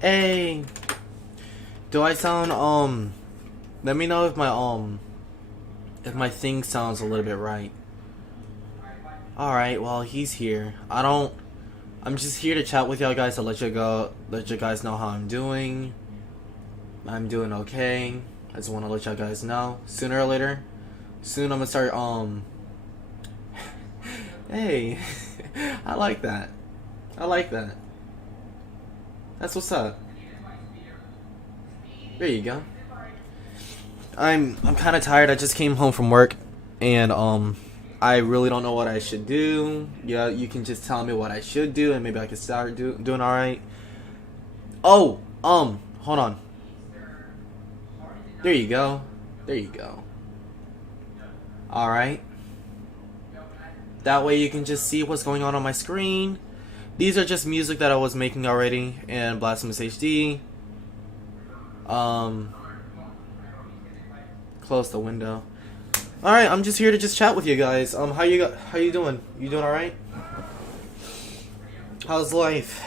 Hey, do I sound let me know if my thing sounds a little bit right. Alright, well he's here. I'm just here to chat with y'all guys to let you guys know how I'm doing. I'm doing okay. I just wanna let y'all guys know. Sooner or later. Soon I'm gonna start hey. I like that. I like that. That's what's up. There you go. I'm kind of tired. I just came home from work, and I really don't know what I should do. Yeah, you can just tell me what I should do, and maybe I can start doing all right. Oh, hold on. There you go. There you go. All right. That way you can just see what's going on my screen. These are just music that I was making already in Blasphemous HD. Close the window. All right, I'm just here to just chat with you guys. How you doing? You doing all right? How's life?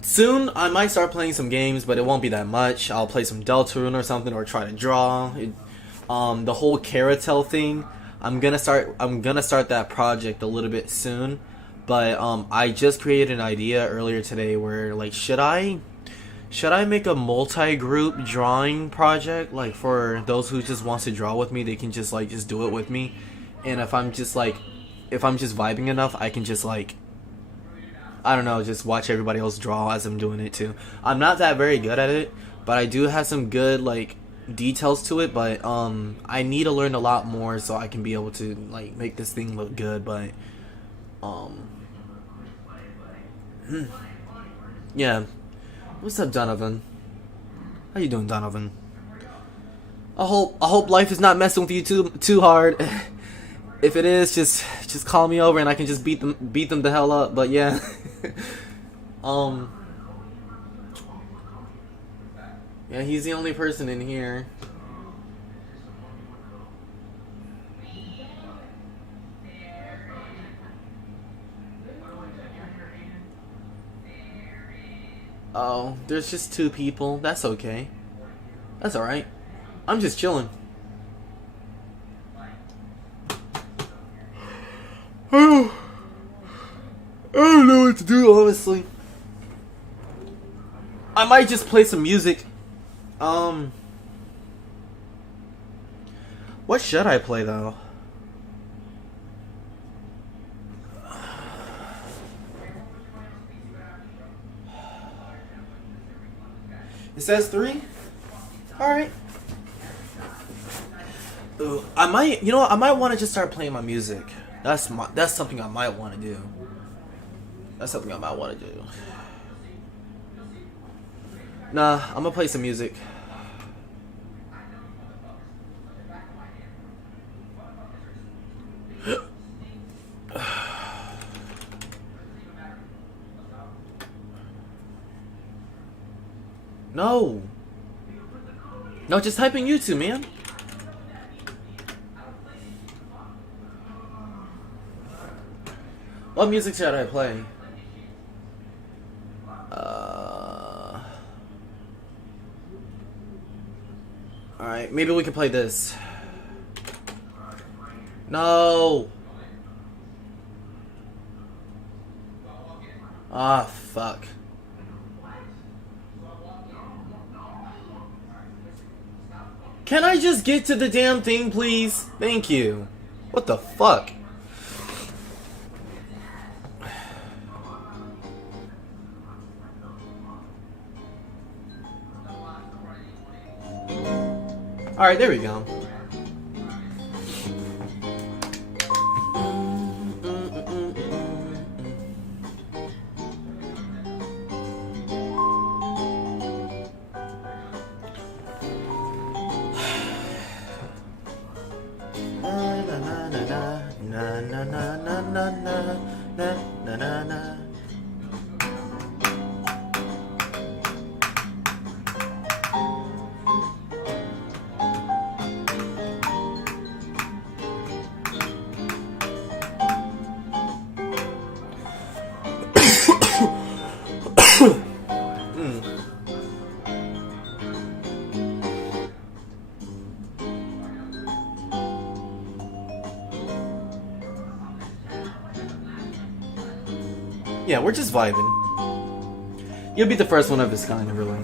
Soon I might start playing some games, but it won't be that much. I'll play some Deltarune or something, or try to draw. The whole Caratel thing. I'm gonna start that project a little bit soon, but I just created an idea earlier today where, like, should I make a multi-group drawing project, like, for those who just wants to draw with me? They can just do it with me, and if I'm just vibing enough, I can just, like, I don't know, just watch everybody else draw as I'm doing it too. I'm not that very good at it, but I do have some good, like, details to it, but I need to learn a lot more so I can be able to, like, make this thing look good. But yeah. What's up, Donovan? How you doing, Donovan? I hope life is not messing with you too hard. If it is, just call me over and I can just beat them the hell up. But yeah. Yeah, he's the only person in here. Oh, there's just two people. That's okay. That's alright. I'm just chilling. I don't know what to do, honestly. I might just play some music. What should I play, though? It says 3? Alright. I might, I might want to just start playing my music. That's something I might want to do. That's something I might want to do. Nah, I'm gonna play some music. No. No, just type in YouTube, man. What music should I play? Alright, maybe we can play this. No. Ah, fuck. Can I just get to the damn thing, please? Thank you. What the fuck? Alright, there we go. Yeah, we're just vibing. You'll be the first one of this kind, really.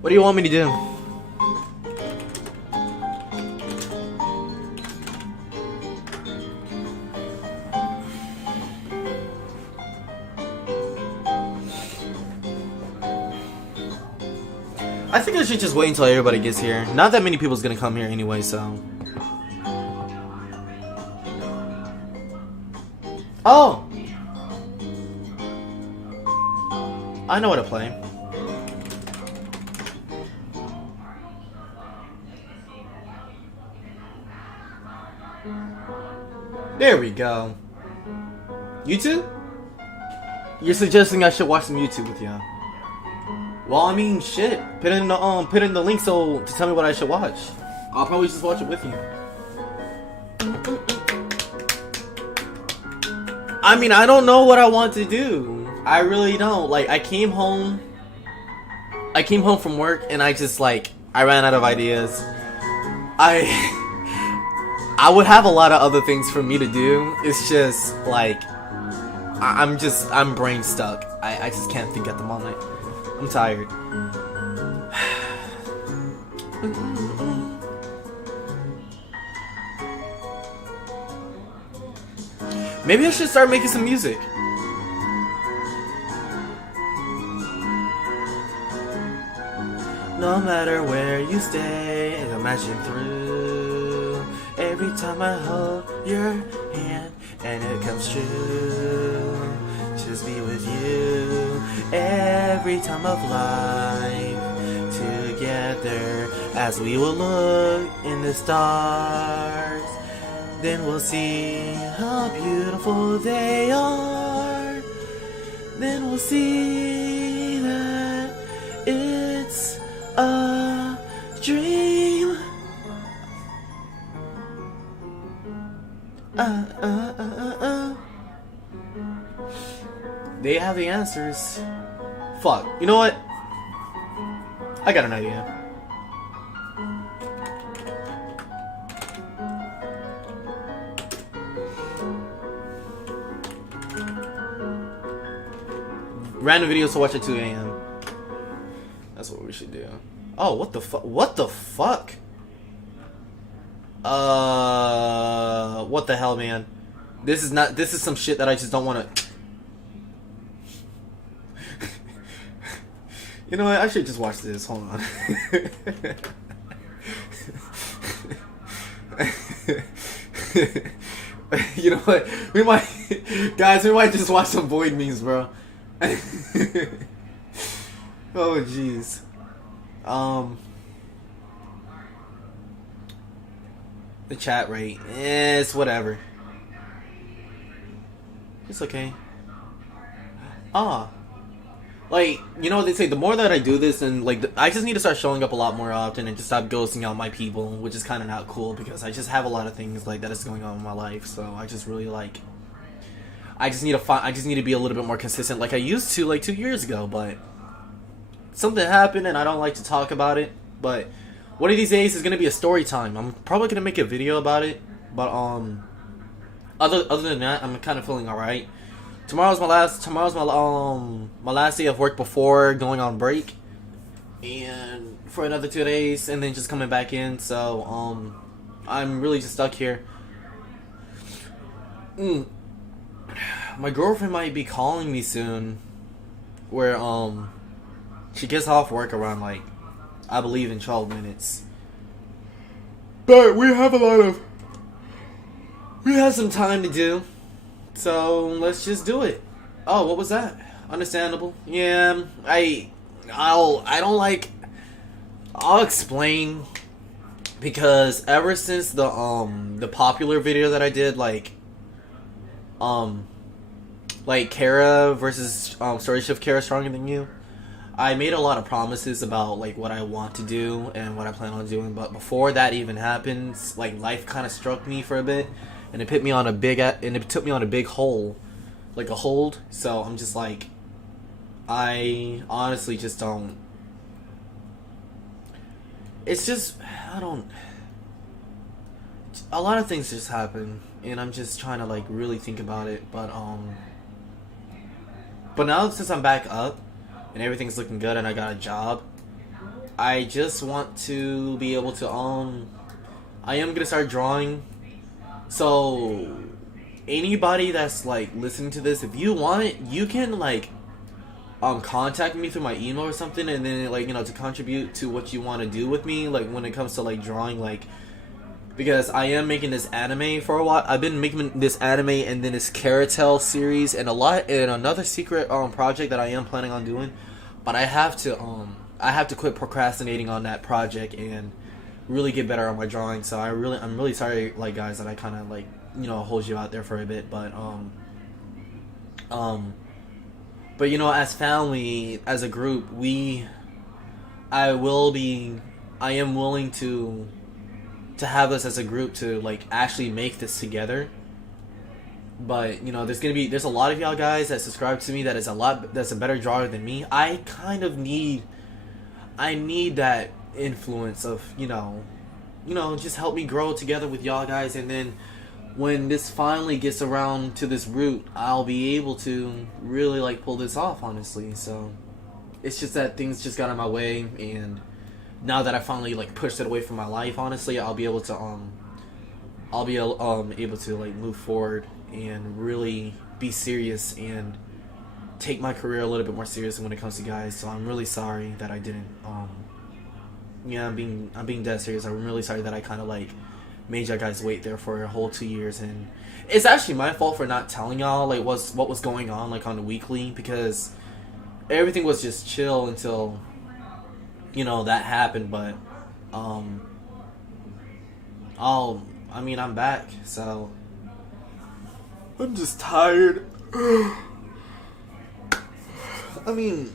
What do you want me to do? I think I should just wait until everybody gets here. Not that many people's gonna come here anyway, so. Oh! I know what to play. There we go. YouTube? You're suggesting I should watch some YouTube with you? Well, I mean, shit. Put in the link to tell me what I should watch. I'll probably just watch it with you. I mean, I don't know what I want to do. I really don't. Like, I came home from work and I just like I ran out of ideas. I would have a lot of other things for me to do. It's just like I'm brain stuck. I just can't think at the moment. I'm tired. Maybe I should start making some music. No matter where you stay, imagine through. Every time I hold your hand and it comes true, just be with you. Every time of life together, as we will look in the stars, then we'll see how beautiful they are. Then we'll see that it's a dream. They have the answers. Fuck. You know what? I got an idea. Random videos to watch at 2 a.m. That's what we should do. Oh, what the fuck? What the fuck? What the hell, man? This is some shit that I just don't want to. You know what? I should just watch this. Hold on. You know what? We might just watch some Void memes, bro. Oh jeez. The chat rate, it's whatever. It's okay. Like, you know what they say, the more that I do this, and like I just need to start showing up a lot more often and just stop ghosting out my people, which is kind of not cool because I just have a lot of things like that is going on in my life. So I just really like I just need to be a little bit more consistent like I used to like 2 years ago, but something happened and I don't like to talk about it. But one of these days is gonna be a story time. I'm probably gonna make a video about it. But other than that, I'm kind of feeling alright. Tomorrow's my last day of work before going on break, and for another 2 days, and then just coming back in. So I'm really just stuck here. My girlfriend might be calling me soon, where she gets off work around like I believe in 12 minutes. But we have some time to do. So let's just do it. Oh, what was that? Understandable. Yeah, I'll explain, because ever since the popular video that I did, like Kara versus Story Shift Kara Stronger Than You, I made a lot of promises about like what I want to do and what I plan on doing. But before that even happens, like life kind of struck me for a bit. and it put me on a big and it took me on a big hole, like a hold. So I'm just like, I honestly just don't. It's just I don't. A lot of things just happen, and I'm just trying to like really think about it. But now since I'm back up and everything's looking good and I got a job, I just want to be able to I am gonna start drawing. So anybody that's like listening to this, if you want it, you can like contact me through my email or something, and then like, you know, to contribute to what you want to do with me, like when it comes to like drawing, like, because I am making this anime for a while. I've been making this anime and then this Caratel series and another secret project that I am planning on doing, but I have to quit procrastinating on that project and really get better on my drawing. So I'm really sorry, like, guys, that I kind of like, you know, hold you out there for a bit, but you know, as family, as a group, I am willing to have us as a group to like actually make this together. But you know, there's a lot of y'all guys that subscribe to me that's a better drawer than me. I need that influence of, you know, just help me grow together with y'all guys, and then when this finally gets around to this route, I'll be able to really like pull this off, honestly. So it's just that things just got in my way, and now that I finally like pushed it away from my life, honestly, I'll be able to able to like move forward and really be serious and take my career a little bit more seriously when it comes to guys. So I'm really sorry that I didn't yeah, I'm being dead serious. I'm really sorry that I kind of like made y'all guys wait there for a whole 2 years, and it's actually my fault for not telling y'all like what was going on like on the weekly, because everything was just chill until, you know, that happened. But I'm back, so I'm just tired. I mean,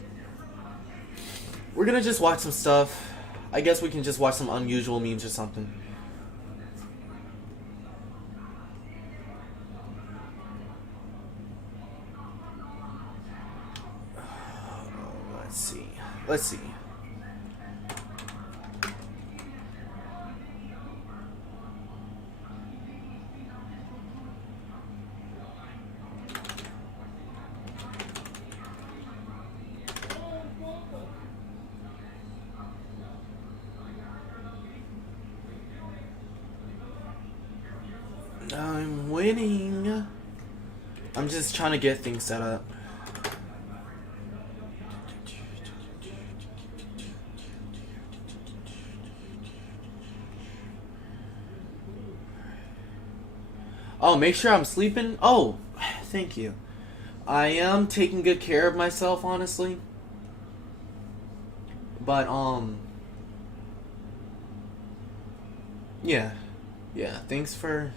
we're gonna just watch some stuff. I guess we can just watch some unusual memes or something. Let's see. I'm winning. I'm just trying to get things set up. Oh, make sure I'm sleeping? Oh, thank you. I am taking good care of myself, honestly. But, yeah. Yeah, thanks for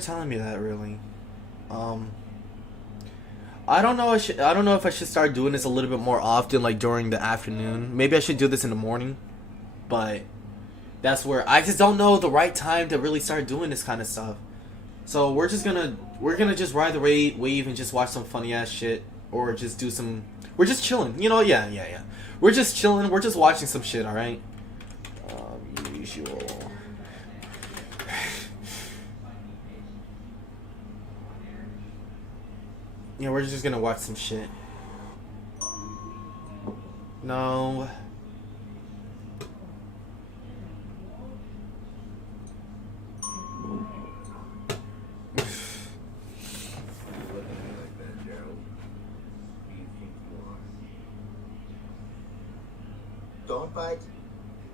telling me that, really. Um, I don't know if I should start doing this a little bit more often, like during the afternoon. Maybe I should do this in the morning. But that's where I just don't know the right time to really start doing this kind of stuff. So we're gonna just ride the wave and just watch some funny ass shit, or just do some. We're just chilling, you know. Yeah. We're just chilling. We're just watching some shit. All right. Usual. Yeah, we're just gonna watch some shit. No. Don't fight.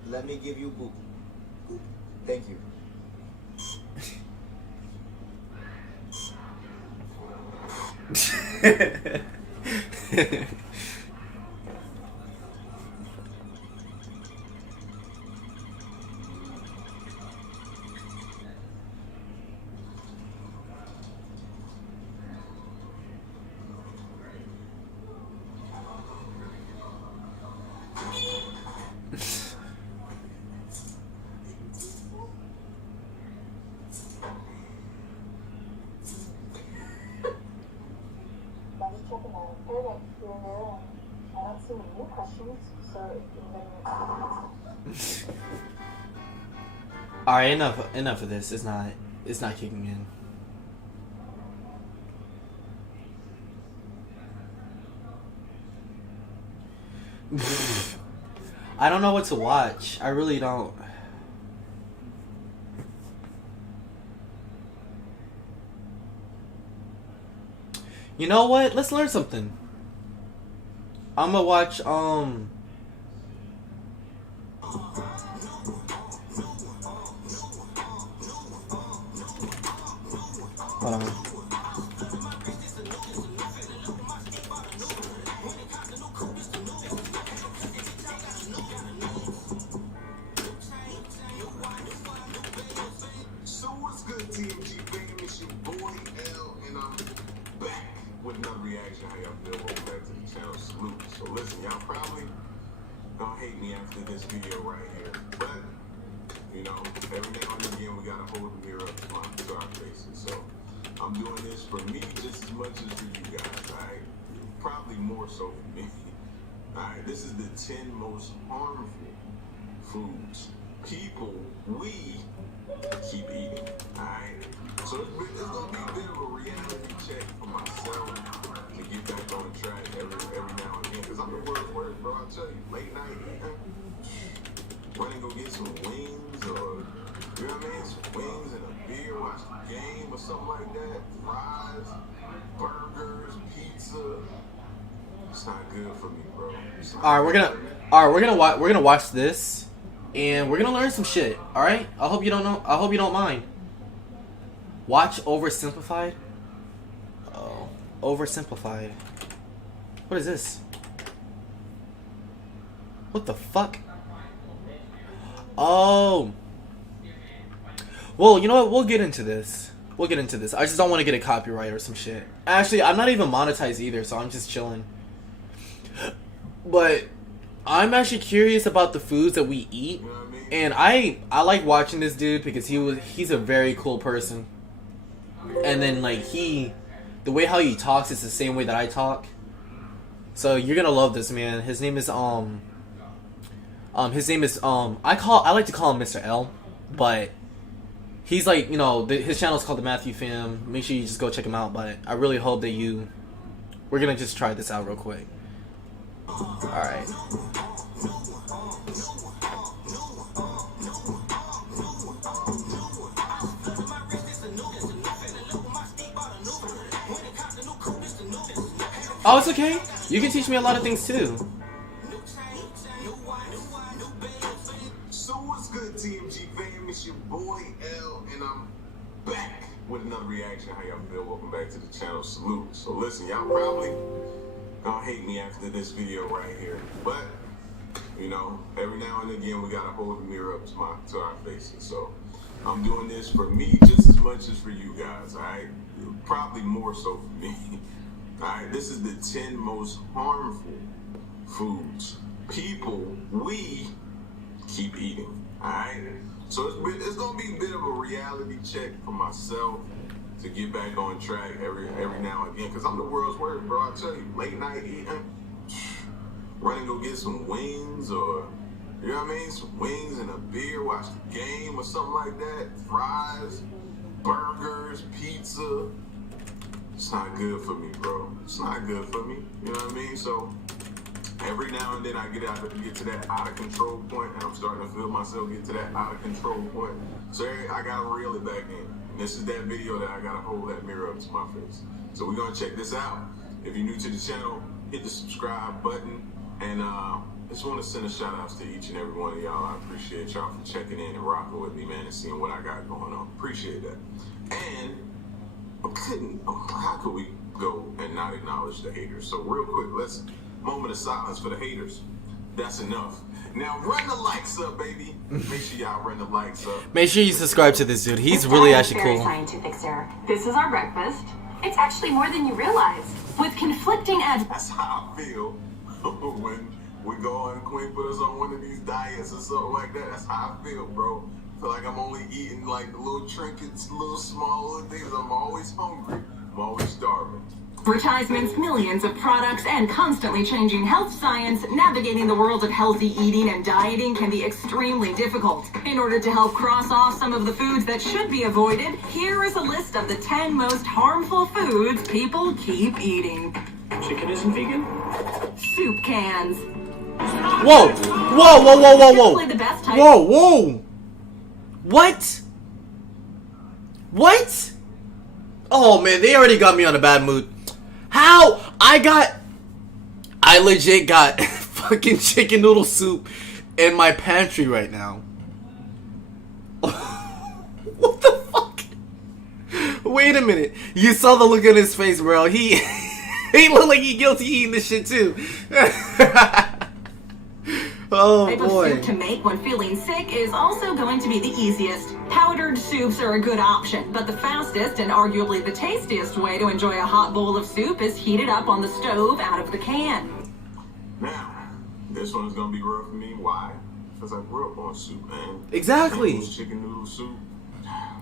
Let me give you boop. Thank you. I don't see any new questions, so Alright, enough of this. It's not kicking in. I don't know what to watch. I really don't. You know what? Let's learn something. I'm gonna watch Hold on. So what's good, TMG fam? It's your boy L, and I'm back with another reaction. How y'all feel? Welcome back to the channel. Salute. So listen, y'all probably gonna hate me after this video right here, but you know, every now and again we gotta hold the mirror up to our faces. So I'm doing this for me just as much as for you guys. Alright, probably more so for me. Alright, this is the 10 most harmful foods people we keep eating. Alright, so it's gonna be a bit of a reality check for myself to get back on track every now and then, because I'm the world's worst, bro. I tell you, late night eating, running go get some wings, or you know what I mean, some wings and a beer, watch the game or something like that, fries, burgers, pizza. It's not good for me, bro. We're gonna watch this, and we're gonna learn some shit. All right. I hope you don't mind. Watch Oversimplified. Oh, Oversimplified. What is this? What the fuck? Oh. Well, you know what? We'll get into this. I just don't want to get a copyright or some shit. Actually, I'm not even monetized either, so I'm just chilling. But I'm actually curious about the foods that we eat, and I like watching this dude because he's a very cool person. And then like the way how he talks is the same way that I talk. So you're gonna love this man. His name is I like to call him Mr. L, but he's like, you know, his channel is called the Matthew Fam. Make sure you just go check him out. But I really hope that we're gonna just try this out real quick. Alright. Oh, it's okay. You can teach me a lot of things too. So what's good, TMG fam? It's your boy L, and I'm back with another reaction. How y'all feel? Welcome back to the channel. Salute. So listen, y'all probably gonna hate me after this video right here, but you know, every now and again we gotta hold the mirror up to our faces. So I'm doing this for me just as much as for you guys. Alright, probably more so for me. Alright, this is the 10 most harmful foods people we keep eating. Alright, so it's gonna be a bit of a reality check for myself to get back on track every now and again, because I'm the world's worst, bro. I tell you, late night eating, running go get some wings, or you know what I mean, some wings and a beer, watch the game or something like that, fries, burgers, pizza. It's not good for me, bro. It's not good for me. You know what I mean? So every now and then I get to that out of control point, and I'm starting to feel myself get to that out of control point. So I gotta reel it back in. And this is that video that I gotta hold that mirror up to my face. So we're gonna check this out. If you're new to the channel, hit the subscribe button. And I just want to send a shout outs to each and every one of y'all. I appreciate y'all for checking in and rocking with me, man, and seeing what I got going on. Appreciate that. And how could we go and not acknowledge the haters? So real quick, let's moment of silence for the haters. That's enough. Now run the likes up, baby. Make sure y'all run the likes up. Make sure you subscribe to this dude. He's really actually very cool. scientific, sir. This is our breakfast. It's actually more than you realize. With conflicting ads. That's how I feel when we go and Queen put us on one of these diets or something like that. That's how I feel, bro. I feel like I'm only eating like the little trinkets, little small little things. I'm always hungry. I'm always starving. Advertisements, millions of products, and constantly changing health science, navigating the world of healthy eating and dieting can be extremely difficult. In order to help cross off some of the foods that should be avoided, here is a list of the 10 most harmful foods people keep eating. Chicken isn't vegan? Soup cans. Whoa! Whoa! Whoa! Whoa! Whoa! Whoa! Typically the best type. Whoa! Whoa! What? What? Oh man, they already got me on a bad mood. How? I legit got fucking chicken noodle soup in my pantry right now. What the fuck? Wait a minute. You saw the look on his face, bro. He looked like he guilty eating this shit too. Oh Type of boy. soup to make when feeling sick is also going to be the easiest. Powdered soups are a good option, but the fastest and arguably the tastiest way to enjoy a hot bowl of soup is heat it up on the stove out of the can. Now, this one's gonna be rough for me. Why? Because I grew up on soup, man. Exactly. Campbell's chicken noodle soup.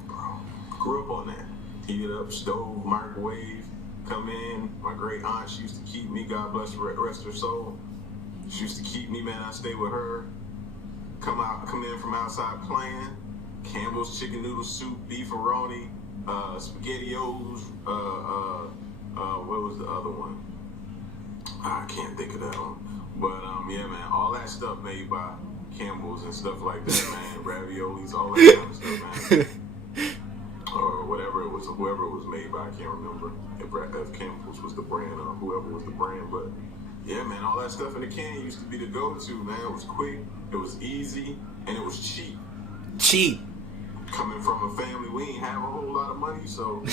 Bro, grew up on that. Heat it up, stove, microwave, come in. My great aunt, she used to keep me, God bless her, rest her soul. She used to keep me, man. I stayed with her. Come in from outside playing. Campbell's chicken noodle soup, beefaroni, SpaghettiOs. What was the other one? I can't think of that one. But yeah, man, all that stuff made by Campbell's and stuff like that, man. Raviolis, all that kind of stuff, man. Or whatever it was, whoever it was made by, I can't remember if Campbell's was the brand or whoever was the brand, but. Yeah, man, all that stuff in the can used to be the go-to, man. It was quick, it was easy, and it was cheap. Cheap. Coming from a family, we ain't have a whole lot of money, so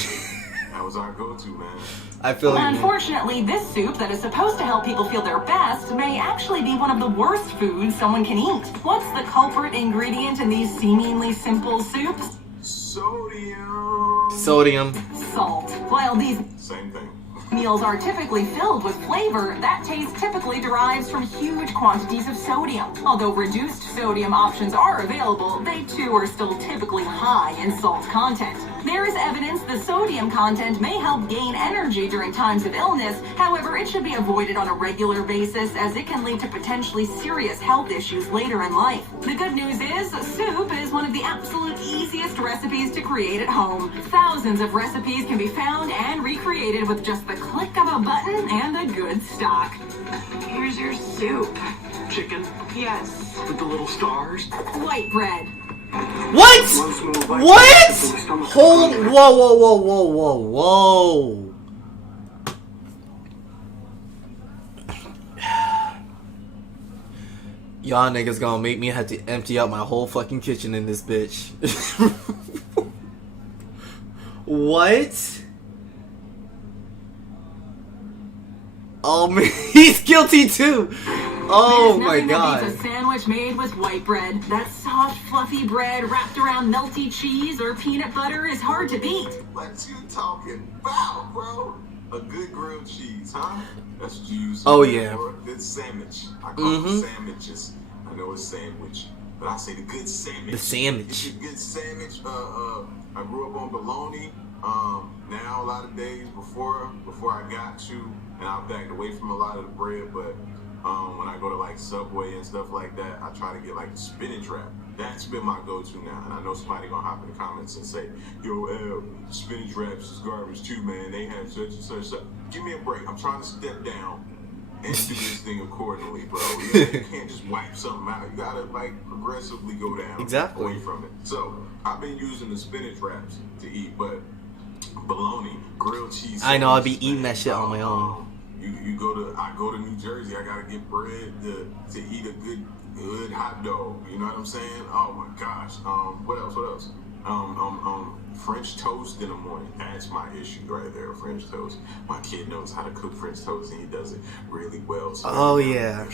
that was our go-to, man. I feel like Unfortunately, this soup that is supposed to help people feel their best may actually be one of the worst foods someone can eat. What's the culprit ingredient in these seemingly simple soups? Sodium. Sodium. Salt. While these Same thing. meals are typically filled with flavor, that taste typically derives from huge quantities of sodium. Although reduced sodium options are available, they too are still typically high in salt content. There is evidence the sodium content may help gain energy during times of illness. However, it should be avoided on a regular basis as it can lead to potentially serious health issues later in life. The good news is, soup is one of the absolute easiest recipes to create at home. Thousands of recipes can be found and recreated with just the click of a button and a good stock. Here's your soup. Chicken Yes. with the little stars? White bread. What? What? Hold. Whoa! Whoa! Whoa! Whoa! Whoa! Whoa! Y'all niggas gonna make me have to empty out my whole fucking kitchen in this bitch. What? Oh man, he's guilty too. Oh There's my nothing that god. beats a sandwich made with white bread. That soft, fluffy bread wrapped around melty cheese or peanut butter is hard to beat. What you talking about, bro? A good grilled cheese, huh? That's what you use. Oh, yeah. For a good sandwich. I call them sandwiches. I know it's sandwich, but I say the good sandwich. The sandwich. It's a good sandwich. I grew up on bologna. Now a lot of days before I got to, and I backed away from a lot of the bread, but when I go to like Subway and stuff like that, I try to get like the spinach wrap. That's been my go-to now, and I know somebody gonna hop in the comments and say, "Yo, spinach wraps is garbage too, man. They have such and such." Give me a break. I'm trying to step down and do this thing accordingly, bro. You can't just wipe something out. You gotta like progressively go down, Exactly. away from it. So I've been using the spinach wraps to eat, but bologna, grilled cheese. I know, I'll be sandwiches, eating man. that shit on my own. I go to New Jersey. I gotta get bread to eat a good hot dog. You know what I'm saying? Oh my gosh. What else? French toast in the morning. That's my issue right there. French toast. My kid knows how to cook French toast and he does it really well. So Oh yeah.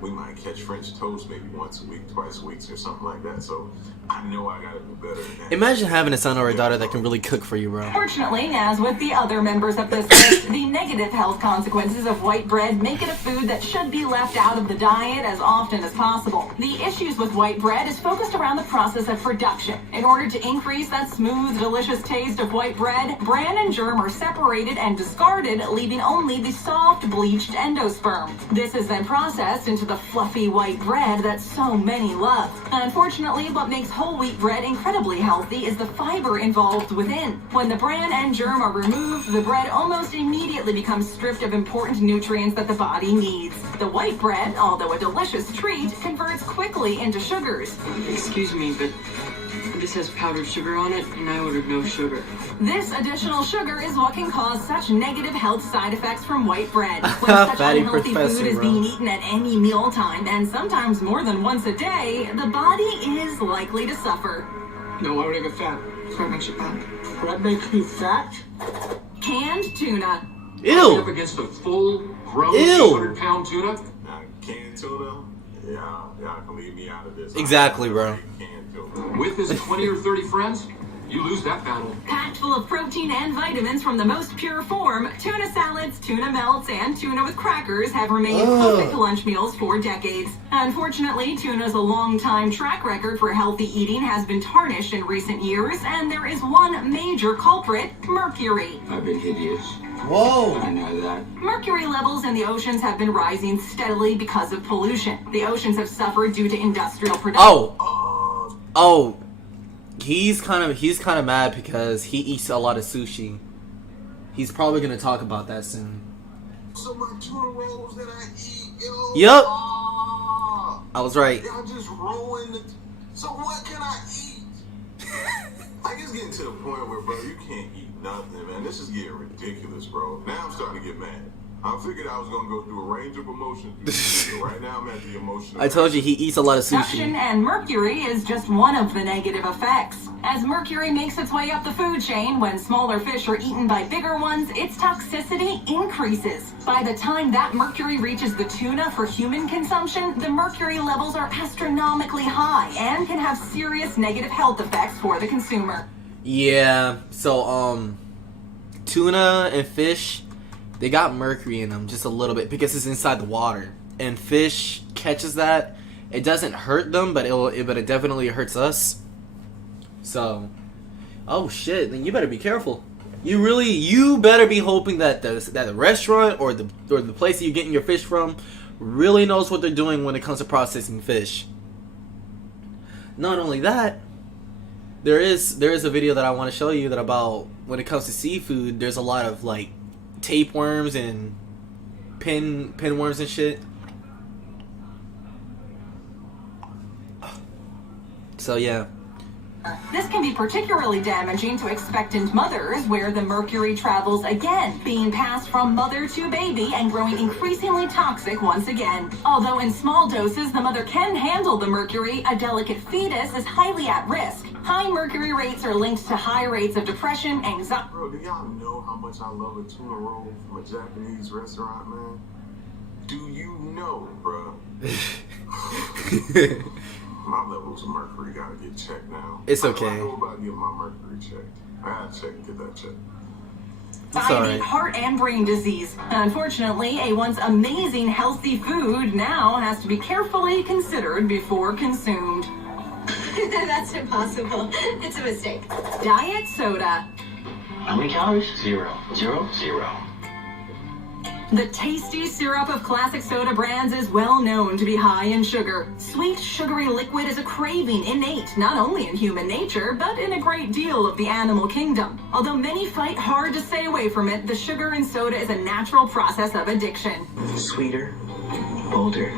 we might catch French toast maybe once a week, twice a week, or something like that. So I know I gotta do better than that. Imagine having a son or a daughter that can really cook for you, bro. Fortunately, as with the other members of this list, the negative health consequences of white bread make it a food that should be left out of the diet as often as possible. The issues with white bread is focused around the process of production. In order to increase that smooth, delicious taste of white bread, bran and germ are separated and discarded, leaving only the soft, bleached endosperm. This is then processed into the fluffy white bread that so many love. Unfortunately, what makes whole wheat bread incredibly healthy is the fiber involved within. When the bran and germ are removed, the bread almost immediately becomes stripped of important nutrients that the body needs. The white bread, although a delicious treat, converts quickly into sugars. Excuse me, but this has powdered sugar on it, and I ordered no sugar. This additional sugar is what can cause such negative health side effects from white bread. When such Fatty unhealthy professor, food is bro. being eaten at any mealtime, and sometimes more than once a day, the body is likely to suffer. No, why would I get fat? What makes you fat? Bread makes me fat? Canned tuna. Up Ew! against a full, grown, Ew. 200-pound tuna? Now, canned tuna, y'all can leave me out of this. Exactly, bro. Canned tuna. With his 20 or 30 friends, you lose that battle. Packed full of protein and vitamins from the most pure form, tuna salads, tuna melts, and tuna with crackers have remained perfect lunch meals for decades. Unfortunately, tuna's a long-time track record for healthy eating has been tarnished in recent years, and there is one major culprit: mercury. I've been hideous. Whoa! I know that. Mercury levels in the oceans have been rising steadily because of pollution. The oceans have suffered due to industrial production. Oh, he's kind of mad because he eats a lot of sushi. He's probably gonna talk about that soon. So my tuna rolls that I eat, yo. Yup. Ah, I was right. y'all just ruined the. So what can I eat? Like it's getting to the point where, bro, you can't eat nothing, man. This is getting ridiculous, bro. Now I'm starting to get mad. I figured I was gonna go through a range of emotions. But right now I'm at the emotional. I told you he eats a lot of Production sushi. and mercury is just one of the negative effects. As mercury makes its way up the food chain, when smaller fish are eaten by bigger ones, its toxicity increases. By the time that mercury reaches the tuna for human consumption, the mercury levels are astronomically high and can have serious negative health effects for the consumer. Yeah. So tuna and fish, they got mercury in them just a little bit because it's inside the water, and fish catches that. It doesn't hurt them, but it definitely hurts us. So, oh shit! Then you better be careful. You better be hoping that the restaurant or the place that you're getting your fish from really knows what they're doing when it comes to processing fish. Not only that, there is a video that I want to show you that about when it comes to seafood. There's a lot of like tapeworms and pinworms and shit. So yeah. This can be particularly damaging to expectant mothers, where the mercury travels again, being passed from mother to baby and growing increasingly toxic once again. Although in small doses the mother can handle the mercury, a delicate fetus is highly at risk. High mercury rates are linked to high rates of depression, anxiety. Bro, do y'all know how much I love a tuna roll from a Japanese restaurant, man? Do you know, bro? My levels of mercury gotta get checked now. It's I okay. know about getting my mercury checked. I gotta get that checked. It's alright. Heart and brain disease. Unfortunately, a once amazing healthy food now has to be carefully considered before consumed. That's impossible. It's a mistake. Diet soda. How many calories? 0. 0? 0. The tasty syrup of classic soda brands is well known to be high in sugar. Sweet, sugary liquid is a craving innate not only in human nature, but in a great deal of the animal kingdom. Although many fight hard to stay away from it, the sugar in soda is a natural process of addiction. Sweeter, bolder,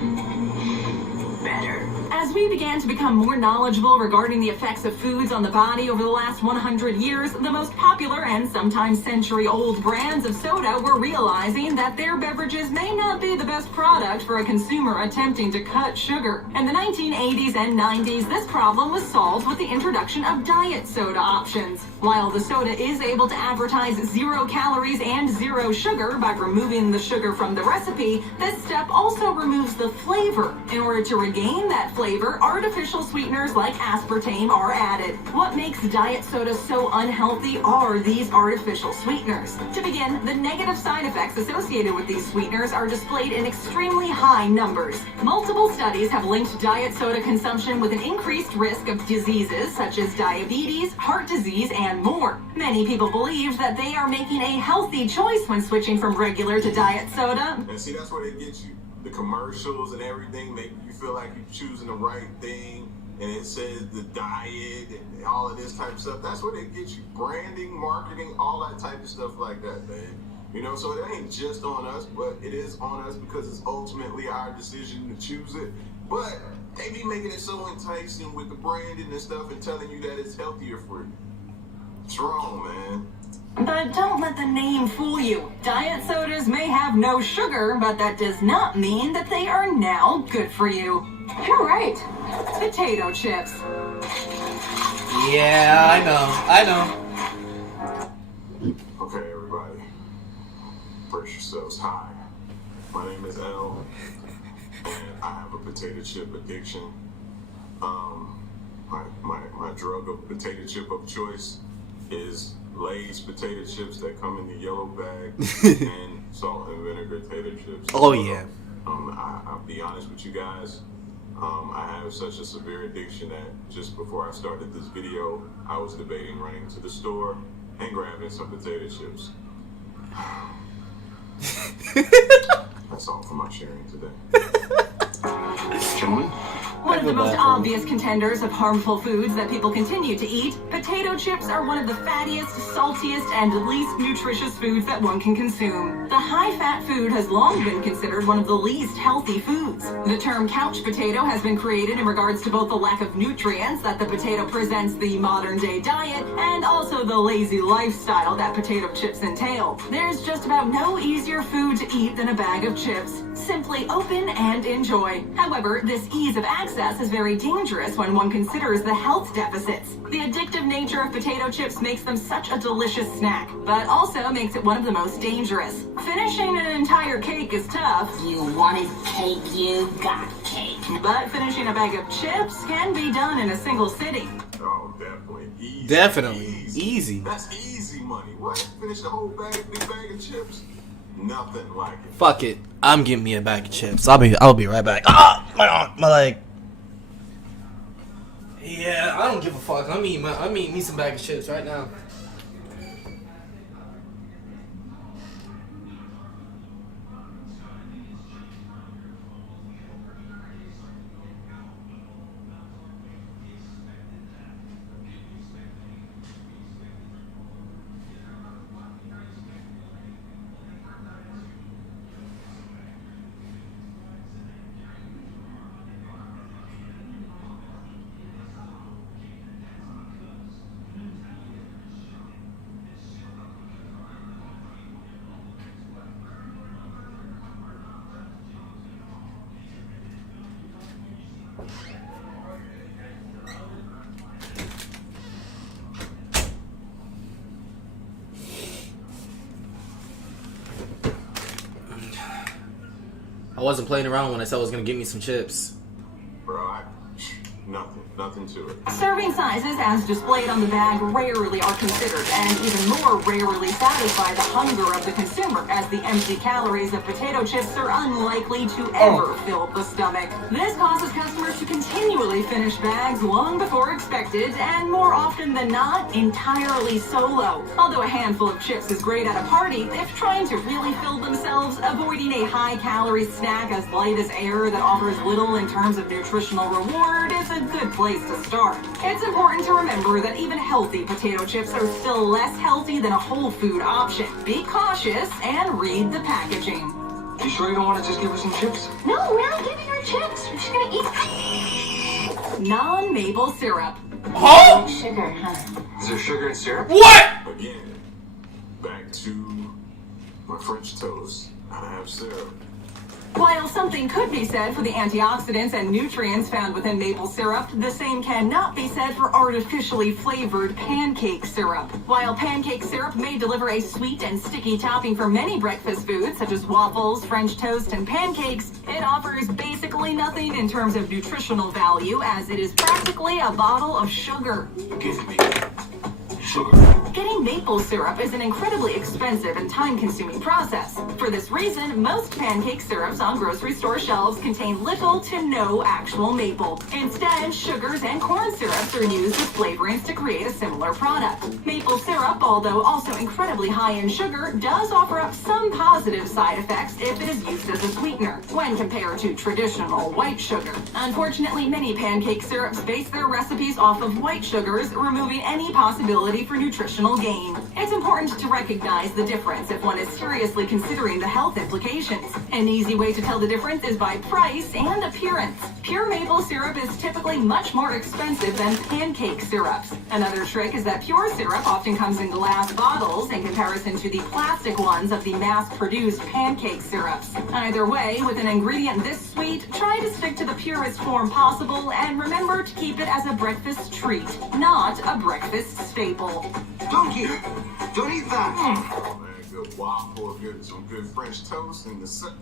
better. As As we began to become more knowledgeable regarding the effects of foods on the body over the last 100 years, the most popular and sometimes century-old brands of soda were realizing that their beverages may not be the best product for a consumer attempting to cut sugar. In the 1980s and 90s, this problem was solved with the introduction of diet soda options. While the soda is able to advertise 0 calories and 0 sugar by removing the sugar from the recipe, this step also removes the flavor. In order to regain that flavor, artificial sweeteners like aspartame are added. What makes diet soda so unhealthy are these artificial sweeteners. To begin, the negative side effects associated with these sweeteners are displayed in extremely high numbers. Multiple studies have linked diet soda consumption with an increased risk of diseases such as diabetes, heart disease, and more. Many people believe that they are making a healthy choice when switching from regular to diet soda. And see, that's where they get you. The commercials and everything make you feel like you're choosing the right thing. And it says the diet and all of this type of stuff. That's where they get you. Branding, marketing, all that type of stuff like that, man. You know, so it ain't just on us, but it is on us because it's ultimately our decision to choose it. But they be making it so enticing with the branding and stuff and telling you that it's healthier for you. It's wrong, man. But don't let the name fool you. Diet sodas may have no sugar, but that does not mean that they are now good for you. You're right. Potato chips. Yeah, I know. Okay, everybody. Brace yourselves. Hi. My name is L, and I have a potato chip addiction. My drug of potato chip of choice is Lay's potato chips that come in the yellow bag and salt and vinegar potato chips. Oh yeah. I'll be honest with you guys. I have such a severe addiction that just before I started this video, I was debating running to the store and grabbing some potato chips. That's all for my sharing today. Gentlemen? One of the most obvious contenders of harmful foods that people continue to eat, potato chips are one of the fattiest, saltiest, and least nutritious foods that one can consume. The high-fat food has long been considered one of the least healthy foods. The term couch potato has been created in regards to both the lack of nutrients that the potato presents the modern-day diet, and also the lazy lifestyle that potato chips entail. There's just about no easier food to eat than a bag of chips. Simply open and enjoy. However, this ease of access is very dangerous when one considers the health deficits. The addictive nature of potato chips makes them such a delicious snack, but also makes it one of the most dangerous. Finishing an entire cake is tough. You wanted cake, you got cake. But finishing a bag of chips can be done in a single sitting. Oh, definitely. Easy. Definitely. Easy. That's easy money. What? Finish the whole big bag of chips? Nothing like it. Fuck it. I'm getting me a bag of chips. I'll be right back. Ah, my leg. Yeah, I don't give a fuck. I'm eating me some bag of chips right now. I wasn't playing around when I said I was gonna get me some chips. Bro, nothing to it. Serving sizes, as displayed on the bag, rarely are considered, and even more rarely satisfy the hunger of the consumer, as the empty calories of potato chips are unlikely to ever fill the stomach. This causes customers to continually finish bags long before expected, and more often than not, entirely solo. Although a handful of chips is great at a party, if trying to really fill themselves, avoiding a high-calorie snack as light as air that offers little in terms of nutritional reward is a good place to start. It's important to remember that even healthy potato chips are still less healthy than a whole food option. Be cautious and read the packaging. You sure you don't want to just give her some chips? No, we're not giving her chips. We're just gonna eat. non-maple syrup. Oh! Sugar, huh? Is there sugar in syrup? What? Again, back to my French toast. Gotta have syrup. While something could be said for the antioxidants and nutrients found within maple syrup, the same cannot be said for artificially flavored pancake syrup. While pancake syrup may deliver a sweet and sticky topping for many breakfast foods, such as waffles, French toast, and pancakes, it offers basically nothing in terms of nutritional value, as it is practically a bottle of sugar. Give me sugar. Getting maple syrup is an incredibly expensive and time-consuming process. For this reason, most pancake syrups on grocery store shelves contain little to no actual maple. Instead, sugars and corn syrups are used as flavorings to create a similar product. Maple syrup, although also incredibly high in sugar, does offer up some positive side effects if it is used as a sweetener, when compared to traditional white sugar. Unfortunately, many pancake syrups base their recipes off of white sugars, removing any possibility for nutritional gain. It's important to recognize the difference if one is seriously considering the health implications. An easy way to tell the difference is by price and appearance. Pure maple syrup is typically much more expensive than pancake syrups. Another trick is that pure syrup often comes in glass bottles in comparison to the plastic ones of the mass-produced pancake syrups. Either way, with an ingredient this sweet, try to stick to the purest form possible and remember to keep it as a breakfast treat, not a breakfast staple. Donkey, don't eat that. Oh man, good waffle, some good French toast, and the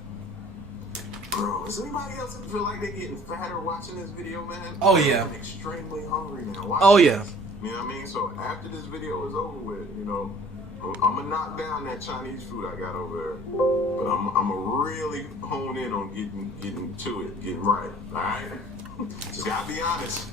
Bro, does anybody else feel like they're getting fatter watching this video, man? Oh, yeah. I'm extremely hungry now. Why? Oh yeah. You know what I mean? So after this video is over with, you know, I'm gonna knock down that Chinese food I got over there. But I'm gonna really hone in on getting to it, getting right. Alright? Just gotta be honest.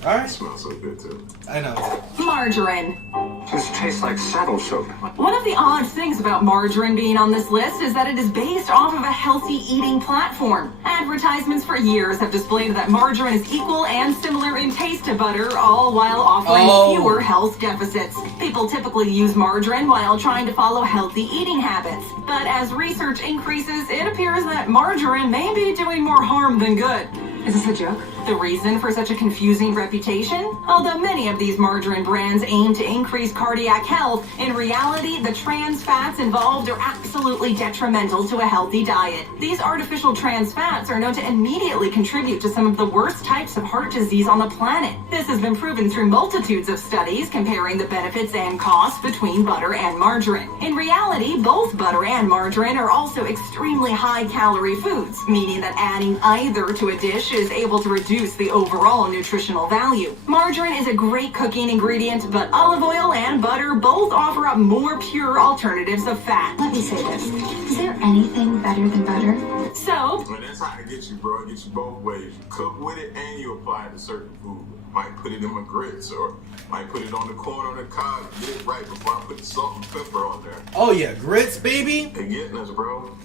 It Alright. smells so good too. I know. Margarine. This tastes like saddle soap. One of the odd things about margarine being on this list is that it is based off of a healthy eating platform. Advertisements for years have displayed that margarine is equal and similar in taste to butter, all while offering fewer health deficits. People typically use margarine while trying to follow healthy eating habits. But as research increases, it appears that margarine may be doing more harm than good. Is this a joke? The reason for such a confusing reputation? Although many of these margarine brands aim to increase cardiac health, in reality, the trans fats involved are absolutely detrimental to a healthy diet. These artificial trans fats are known to immediately contribute to some of the worst types of heart disease on the planet. This has been proven through multitudes of studies comparing the benefits and costs between butter and margarine. In reality, both butter and margarine are also extremely high-calorie foods, meaning that adding either to a dish is able to reduce the overall nutritional value. Margarine is a great cooking ingredient, but olive oil and butter both offer up more pure alternatives of fat. Let me say this. Is there anything better than butter? So, And that's how it gets you, bro. It gets you both ways. You cook with it and you apply it to certain food. Might put it in my grits or might put it on the corn or the cob. Get it right before I put the salt and pepper on there. Oh yeah, grits, baby. They getting us, bro.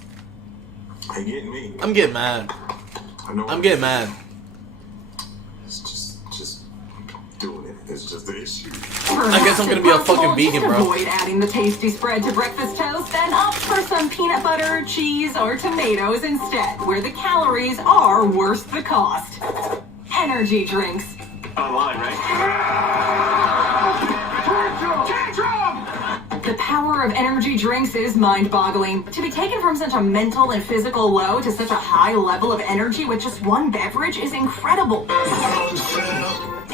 They getting me. I'm getting mad. I know. I'm getting mad. It's just doing it. It's just the issue. I guess I'm gonna be a fucking vegan, just bro. Avoid adding the tasty spread to breakfast toast and opt for some peanut butter, cheese, or tomatoes instead, where the calories are worth the cost. Energy drinks. Online, right? The power of energy drinks is mind-boggling. To be taken from such a mental and physical low to such a high level of energy with just one beverage is incredible.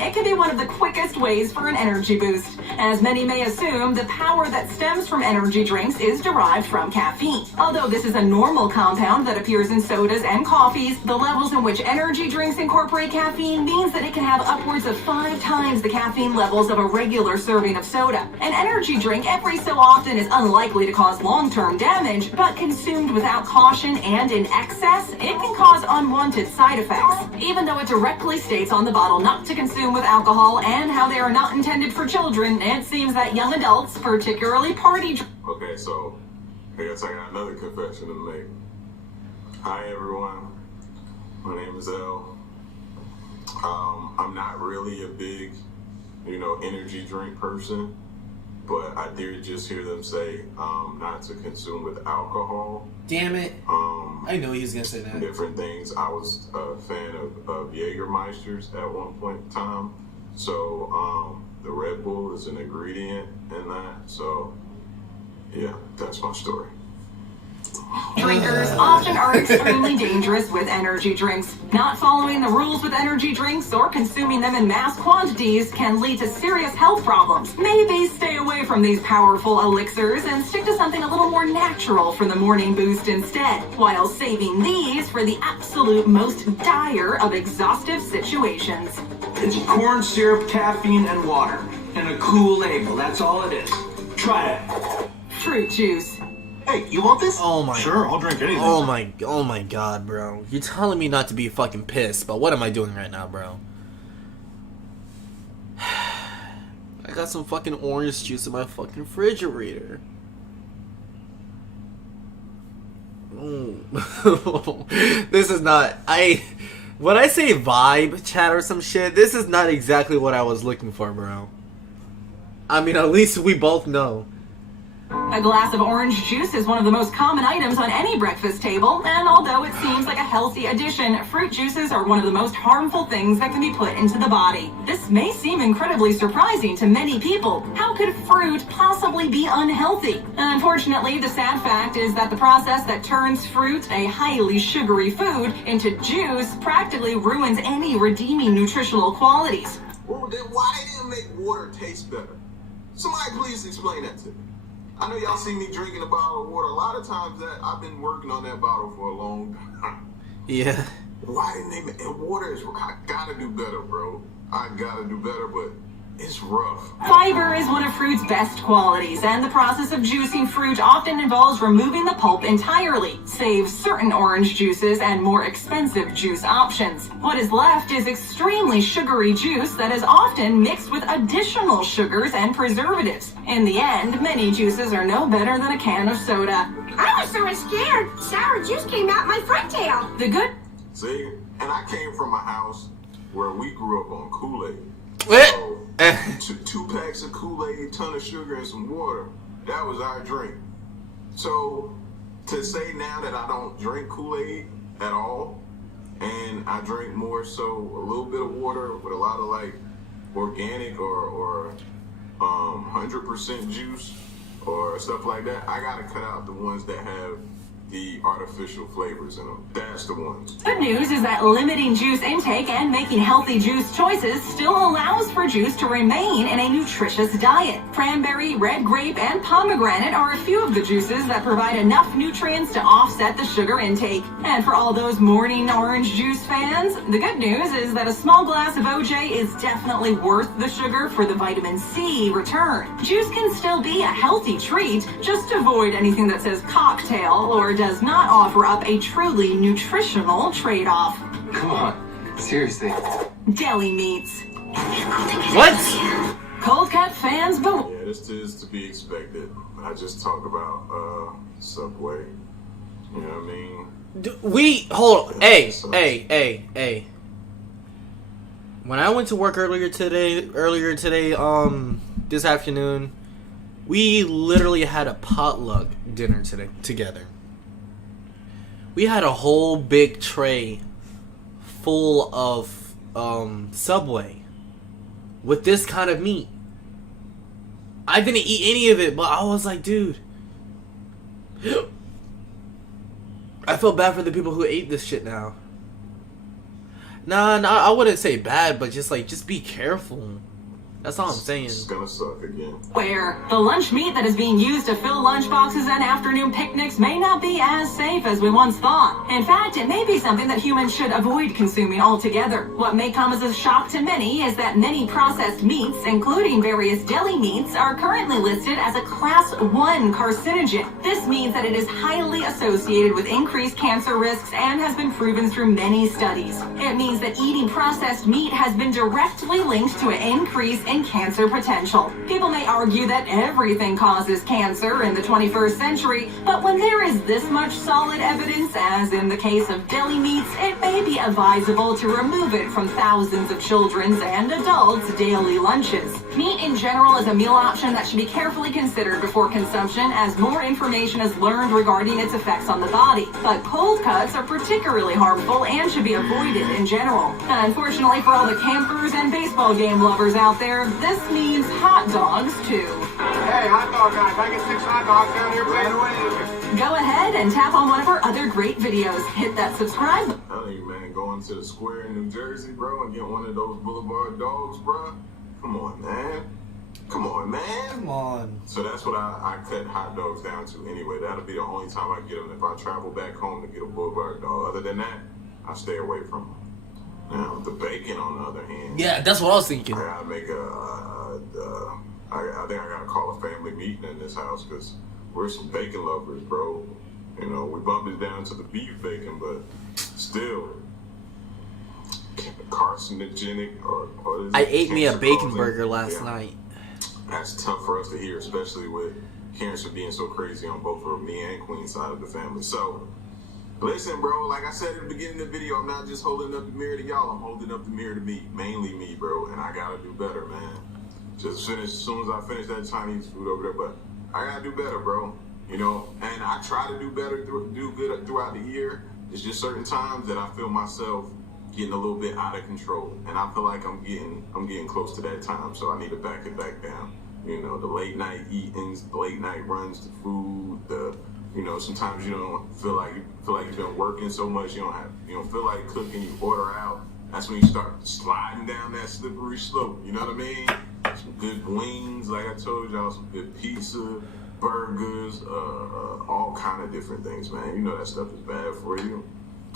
It can be one of the quickest ways for an energy boost. As many may assume, the power that stems from energy drinks is derived from caffeine. Although this is a normal compound that appears in sodas and coffees, the levels in which energy drinks incorporate caffeine means that it can have upwards of 5 times the caffeine levels of a regular serving of soda. An energy drink every so often is unlikely to cause long-term damage, but consumed without caution and in excess, it can cause unwanted side effects. Even though it directly states on the bottle not to consume with alcohol and how they are not intended for children, it seems that young adults, particularly party Okay, so I guess I got another confession to make. Hi everyone, my name is El. I'm not really a big, energy drink person, but I did just hear them say not to consume with alcohol. Damn it. I knew he was gonna say that. Different things. I was a fan of Jägermeisters at one point in time. So the Red Bull is an ingredient in that. So yeah, that's my story. Drinkers often are extremely dangerous with energy drinks. Not following the rules with energy drinks or consuming them in mass quantities can lead to serious health problems. Maybe stay away from these powerful elixirs and stick to something a little more natural for the morning boost instead, while saving these for the absolute most dire of exhaustive situations. It's corn syrup, caffeine, and water. And a cool label, that's all it is. Try it. Fruit juice. Hey, you want this? Oh my. Sure, I'll drink anything. Oh my god, bro. You're telling me not to be fucking pissed, but what am I doing right now, bro? I got some fucking orange juice in my fucking refrigerator. This is not... When I say vibe chat or some shit, this is not exactly what I was looking for, bro. I mean, at least we both know. A glass of orange juice is one of the most common items on any breakfast table, and although it seems like a healthy addition, fruit juices are one of the most harmful things that can be put into the body. This may seem incredibly surprising to many people. How could fruit possibly be unhealthy? Unfortunately, the sad fact is that the process that turns fruit, a highly sugary food, into juice practically ruins any redeeming nutritional qualities. Well, then why didn't make water taste better? Somebody please explain that to me. I know y'all see me drinking a bottle of water. A lot of times that I've been working on that bottle for a long time. Yeah. Why didn't they make and water is I gotta do better, bro. I gotta do better, but it's rough. Fiber is one of fruit's best qualities, and the process of juicing fruit often involves removing the pulp entirely, save certain orange juices and more expensive juice options. What is left is extremely sugary juice that is often mixed with additional sugars and preservatives. In the end, many juices are no better than a can of soda. I was so scared. Sour juice came out my front tail. The good See? And I came from a house where we grew up on Kool-Aid. So, two packs of Kool-Aid, ton of sugar, and some water. That was our drink. So, to say now that I don't drink Kool-Aid at all, and I drink more so a little bit of water with a lot of like organic or 100% juice or stuff like that, I gotta cut out the ones that have the artificial flavors in them. That's the ones. Good news is that limiting juice intake and making healthy juice choices still allows for juice to remain in a nutritious diet. Cranberry, red grape, and pomegranate are a few of the juices that provide enough nutrients to offset the sugar intake. And for all those morning orange juice fans, the good news is that a small glass of OJ is definitely worth the sugar for the vitamin C return. Juice can still be a healthy treat, just avoid anything that says cocktail or does not offer up a truly nutritional trade-off. Come on, seriously. Deli meats. What? Cold cut fans, but Yeah, this is to be expected. I just talk about Subway. You know what I mean? Hold on. Hey. When I went to work earlier today, this afternoon, we literally had a potluck dinner together. We had a whole big tray full of Subway with this kind of meat. I didn't eat any of it, but I was like, dude, I feel bad for the people who ate this shit now. Nah, I wouldn't say bad, but just be careful. That's all I'm saying. It's gonna suck again. where the lunch meat that is being used to fill lunchboxes and afternoon picnics may not be as safe as we once thought. In fact, it may be something that humans should avoid consuming altogether. What may come as a shock to many is that many processed meats, including various deli meats, are currently listed as a Class 1 carcinogen. This means that it is highly associated with increased cancer risks and has been proven through many studies. It means that eating processed meat has been directly linked to an increase and cancer potential. People may argue that everything causes cancer in the 21st century, but when there is this much solid evidence, as in the case of deli meats, it may be advisable to remove it from thousands of children's and adults' daily lunches. Meat in general is a meal option that should be carefully considered before consumption, as more information is learned regarding its effects on the body. But cold cuts are particularly harmful and should be avoided in general. Unfortunately for all the campers and baseball game lovers out there, this means hot dogs too. Hey, hot dog guy, can I get 6 hot dogs down here, please? Go ahead and tap on one of our other great videos. Hit that subscribe button. Telling you, man, going to the square in New Jersey, bro, and get one of those Boulevard dogs, bro. Come on, man. Come on, man. Come on. So that's what I cut hot dogs down to anyway. That'll be the only time I get them if I travel back home to get a Boulevard dog. Other than that, I stay away from them. Now, the bacon, on the other hand. Yeah, that's what I was thinking. I gotta make I think I gotta call a family meeting in this house because we're some bacon lovers, bro. You know, we bumped it down to the beef bacon, but still carcinogenic or I ate me a bacon burger last night. That's tough for us to hear, especially with cancer being so crazy on both of me and Queen's side of the family. So, listen, bro, like I said at the beginning of the video, I'm not just holding up the mirror to y'all, I'm holding up the mirror to me, mainly me, bro, and I gotta do better, man. Just finish, as soon as I finish that Chinese food over there, but I gotta do better, bro. You know, and I try to do better, do good throughout the year. It's just certain times that I feel myself getting a little bit out of control, and I feel like I'm getting close to that time, so I need to back it back down. You know, the late night eatings, the late night runs to food, you know, sometimes you don't feel like you've been working so much, you don't feel like cooking, you order out. That's when you start sliding down that slippery slope, you know what I mean? Some good wings, like I told y'all, some good pizza, burgers, all kind of different things, man. You know that stuff is bad for you.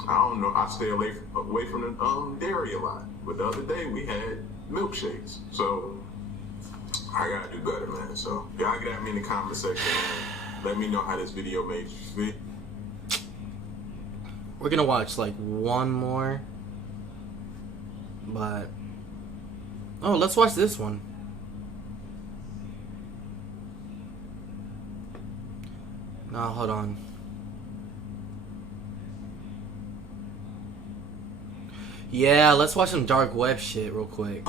I don't know, I stay away from the dairy a lot. But the other day we had milkshakes, so I gotta do better, man. So y'all get at me in the comment section, man. Let me know how this video made you feel. We're gonna watch like one more, but oh, let's watch this one. No, hold on. Yeah, let's watch some dark web shit real quick.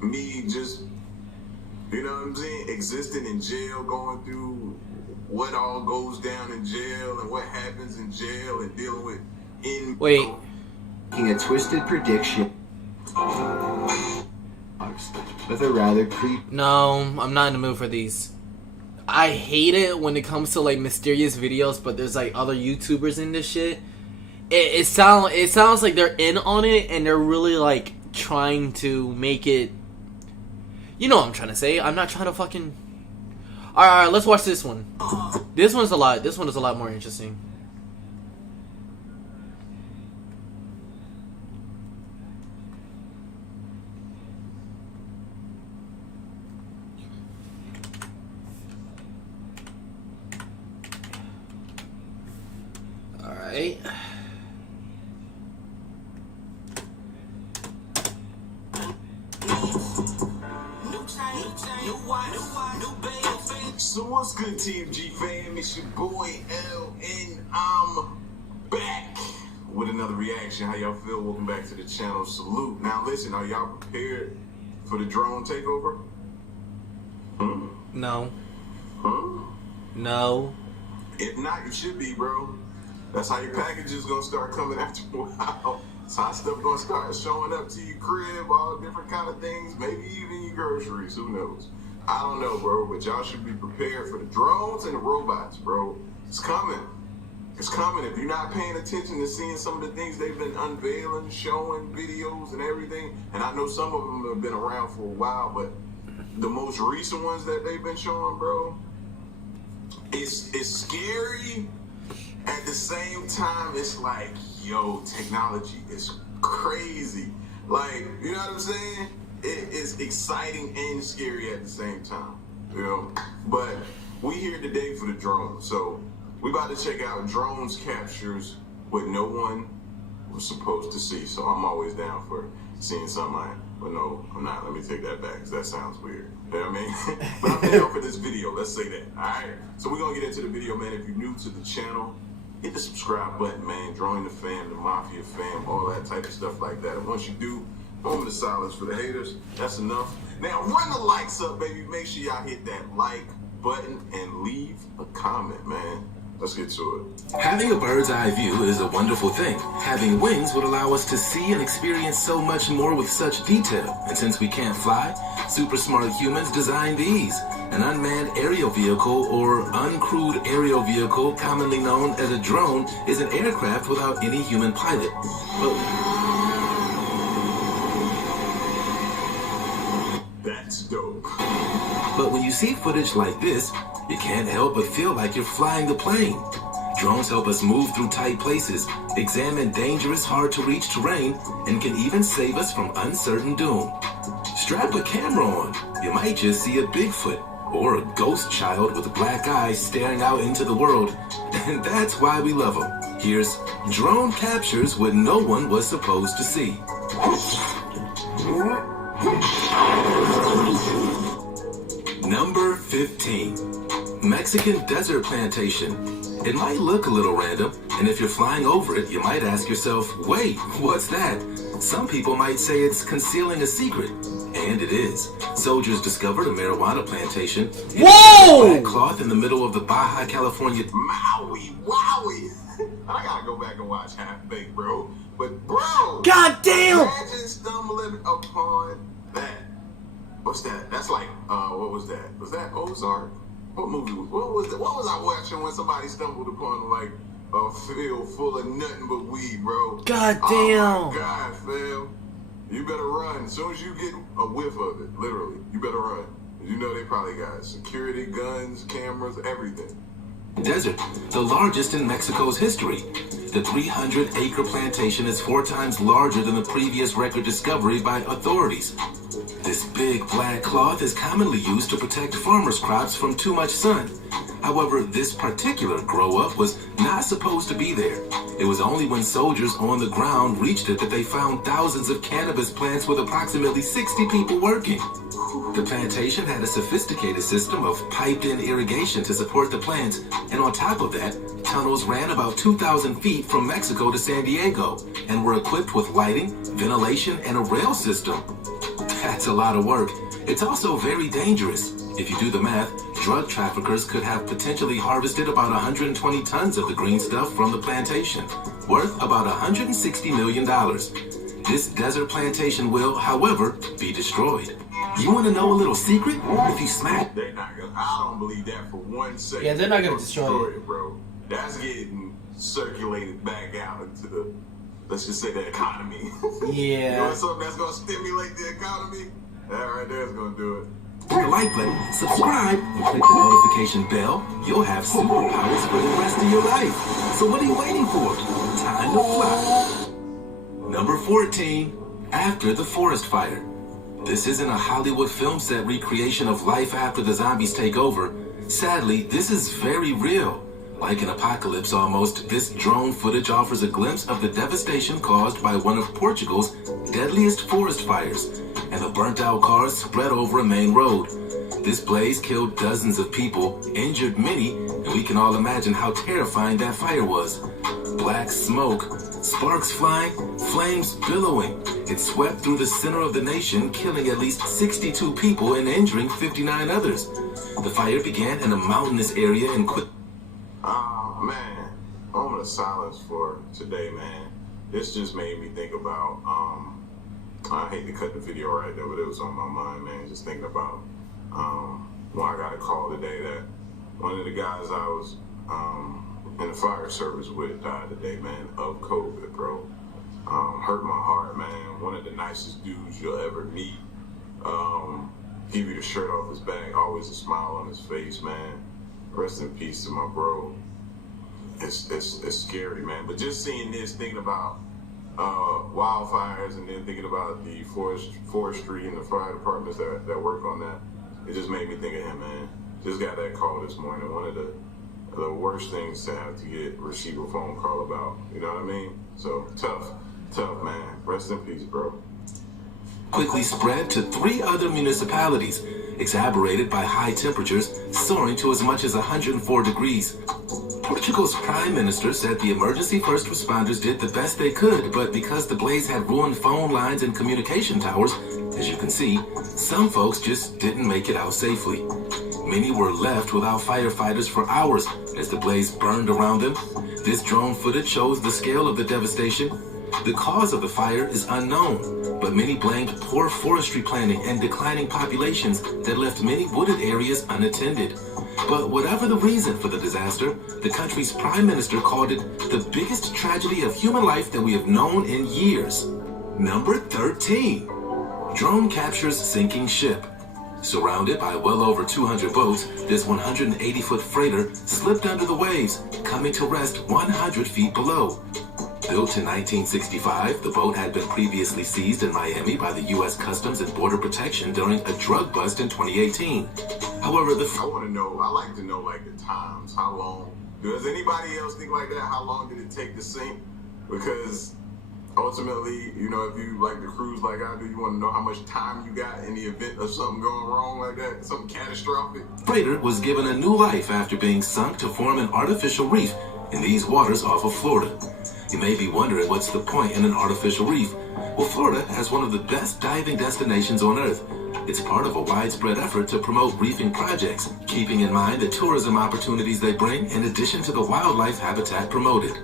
Me just, you know what I'm saying, existing in jail, going through what all goes down in jail and what happens in jail and dealing with Wait. Making a twisted prediction with a rather creepy. No, I'm not in the mood for these. I hate it when it comes to like mysterious videos, but there's like other YouTubers in this shit. It sounds like they're in on it and they're really like trying to make it. You know what I'm trying to say. I'm not trying to fucking. Alright, let's watch this one. This one is a lot more interesting. Alright. So what's good, TMG fam? It's your boy L, and I'm back with another reaction. How y'all feel? Welcome back to the channel. Salute. Now listen, are y'all prepared for the drone takeover? No. No. If not, you should be, bro. That's how your package is gonna start coming after a while. That's how stuff gonna start showing up to your crib, all different kind of things, maybe even your groceries, who knows? I don't know, bro, but y'all should be prepared for the drones and the robots, bro. It's coming. It's coming. If you're not paying attention to seeing some of the things they've been unveiling, showing videos and everything, and I know some of them have been around for a while, but the most recent ones that they've been showing, bro, it's scary. At the same time, it's like, yo, technology is crazy. Like, you know what I'm saying? It is exciting and scary at the same time, you know? But we here today for the drones. So we about to check out drones captures what no one was supposed to see. So I'm always down for seeing something. But no, I'm not. Let me take that back because that sounds weird. You know what I mean? But I'm down for this video. Let's say that. All right. So we're going to get into the video, man. If you're new to the channel, hit the subscribe button, man. Join the fam, the Mafia fam, all that type of stuff like that. And once you do, moment of silence for the haters. That's enough. Now run the likes up, baby. Make sure y'all hit that like button and leave a comment, man. Let's get to it. Having a bird's eye view is a wonderful thing. Having wings would allow us to see and experience so much more with such detail. And since we can't fly, super smart humans designed these. An unmanned aerial vehicle, or uncrewed aerial vehicle, commonly known as a drone, is an aircraft without any human pilot. That's dope. But when you see footage like this, you can't help but feel like you're flying the plane. Drones help us move through tight places, examine dangerous, hard-to-reach terrain, and can even save us from uncertain doom. Strap a camera on. You might just see a Bigfoot or a ghost child with black eyes staring out into the world. And that's why we love them. Here's Drone Captures What No One Was Supposed to See. Number 15. Mexican desert plantation. It might look a little random, and if you're flying over it, you might ask yourself, wait, what's that? Some people might say it's concealing a secret, and it is. Soldiers discovered a marijuana plantation. Whoa! Black cloth in the middle of the Baja California. Maui, wowie. I gotta go back and watch Half Baked, bro. But bro, God damn! Imagine stumbling upon that. What's that? That's like, what was that? Was that Ozark? What movie? What was that? What was I watching when somebody stumbled upon like a field full of nothing but weed, bro? God damn! Oh my God, fam. You better run. As soon as you get a whiff of it, literally, you better run. You know they probably got security, guns, cameras, everything. Desert, the largest in Mexico's history. The 300-acre plantation is 4 times larger than the previous record discovery by authorities. This big black cloth is commonly used to protect farmers' crops from too much sun. However, this particular grow-up was not supposed to be there. It was only when soldiers on the ground reached it that they found thousands of cannabis plants with approximately 60 people working. The plantation had a sophisticated system of piped-in irrigation to support the plants, and on top of that, tunnels ran about 2,000 feet from Mexico to San Diego, and were equipped with lighting, ventilation, and a rail system. That's a lot of work. It's also very dangerous. If you do the math, drug traffickers could have potentially harvested about 120 tons of the green stuff from the plantation, worth about $160 million. This desert plantation will, however, be destroyed. You want to know a little secret? If you smack... They're not gonna, I don't believe that for 1 second. Yeah, they're not gonna destroy it, bro. That's getting circulated back out into the, let's just say, the economy. Yeah. You know something that's gonna stimulate the economy? That right there is gonna do it. Click the like button, subscribe, and click the notification bell. You'll have superpowers for the rest of your life. So what are you waiting for? Time to fly. Number 14. After the Forest Fire. This isn't a Hollywood film set recreation of life after the zombies take over. Sadly, this is very real. Like an apocalypse almost, this drone footage offers a glimpse of the devastation caused by one of Portugal's deadliest forest fires, and the burnt-out cars spread over a main road. This blaze killed dozens of people, injured many, and we can all imagine how terrifying that fire was. Black smoke, sparks flying, flames billowing. It swept through the center of the nation, killing at least 62 people and injuring 59 others. The fire began in a mountainous area and quickly... Oh, man. Moment of silence for today, man. This just made me think about, I hate to cut the video right there, but it was on my mind, man. Just thinking about, well, I got a call today that one of the guys I was in the fire service with died today, man, of COVID, bro. Hurt my heart, man. One of the nicest dudes you'll ever meet. Give you the shirt off his back, always a smile on his face, man. Rest in peace to my bro. It's scary, man. But just seeing this, thinking about wildfires, and then thinking about the forestry and the fire departments that work on that, it just made me think of him, man. Just got that call this morning. One of the the worst things to have to receive a phone call about. You know what I mean? So tough, man. Rest in peace, bro. Quickly spread to 3 other municipalities, exacerbated by high temperatures soaring to as much as 104 degrees. Portugal's prime minister said the emergency first responders did the best they could, but because the blaze had ruined phone lines and communication towers, as you can see, some folks just didn't make it out safely. Many were left without firefighters for hours as the blaze burned around them. This drone footage shows the scale of the devastation. The cause of the fire is unknown, but many blamed poor forestry planning and declining populations that left many wooded areas unattended. But whatever the reason for the disaster, the country's prime minister called it the biggest tragedy of human life that we have known in years. Number 13. Drone captures sinking ship. Surrounded by well over 200 boats, this 180-foot freighter slipped under the waves, coming to rest 100 feet below. Built in 1965, the boat had been previously seized in Miami by the U.S. Customs and Border Protection during a drug bust in 2018. However, I like to know like the times, how long. Does anybody else think like that? How long did it take to sink? Because ultimately, you know, if you like the cruise like I do, you want to know how much time you got in the event of something going wrong like that, something catastrophic. Freighter was given a new life after being sunk to form an artificial reef in these waters off of Florida. You may be wondering what's the point in an artificial reef? Well, Florida has one of the best diving destinations on Earth. It's part of a widespread effort to promote reefing projects, keeping in mind the tourism opportunities they bring in addition to the wildlife habitat promoted.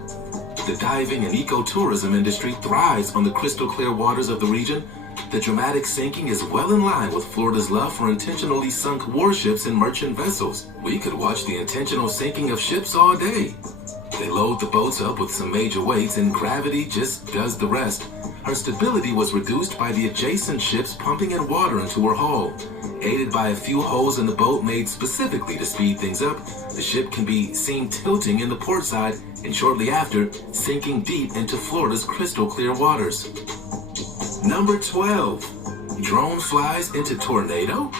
The diving and ecotourism industry thrives on the crystal clear waters of the region. The dramatic sinking is well in line with Florida's love for intentionally sunk warships and merchant vessels. We could watch the intentional sinking of ships all day. They load the boats up with some major weights and gravity just does the rest. Her stability was reduced by the adjacent ships pumping in water into her hull. Aided by a few holes in the boat made specifically to speed things up, the ship can be seen tilting in the port side and shortly after, sinking deep into Florida's crystal clear waters. Number 12. Drone flies into tornado?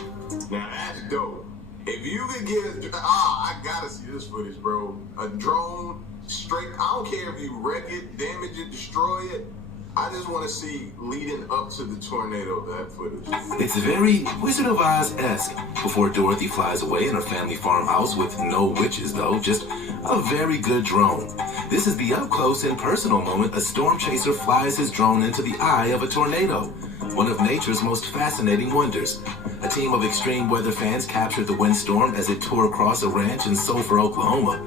Now that's dope. If you could get I gotta see this footage, bro. A drone straight, I don't care if you wreck it, damage it, destroy it. I just want to see leading up to the tornado, that footage. It's very Wizard of Oz-esque before Dorothy flies away in her family farmhouse with no witches though, just a very good drone. This is the up-close and personal moment a storm chaser flies his drone into the eye of a tornado, one of nature's most fascinating wonders. A team of extreme weather fans captured the windstorm as it tore across a ranch in Sulphur, Oklahoma.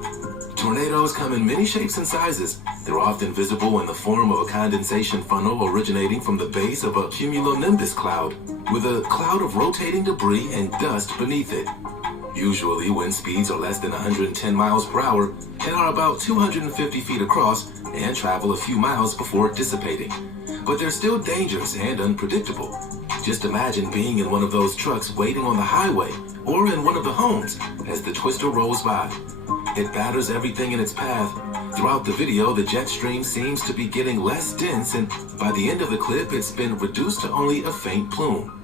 Tornadoes come in many shapes and sizes. They're often visible in the form of a condensation funnel originating from the base of a cumulonimbus cloud, with a cloud of rotating debris and dust beneath it. Usually, wind speeds are less than 110 miles per hour and are about 250 feet across and travel a few miles before dissipating. But they're still dangerous and unpredictable. Just imagine being in one of those trucks waiting on the highway or in one of the homes as the twister rolls by. It batters everything in its path. Throughout the video, the jet stream seems to be getting less dense, and by the end of the clip, it's been reduced to only a faint plume.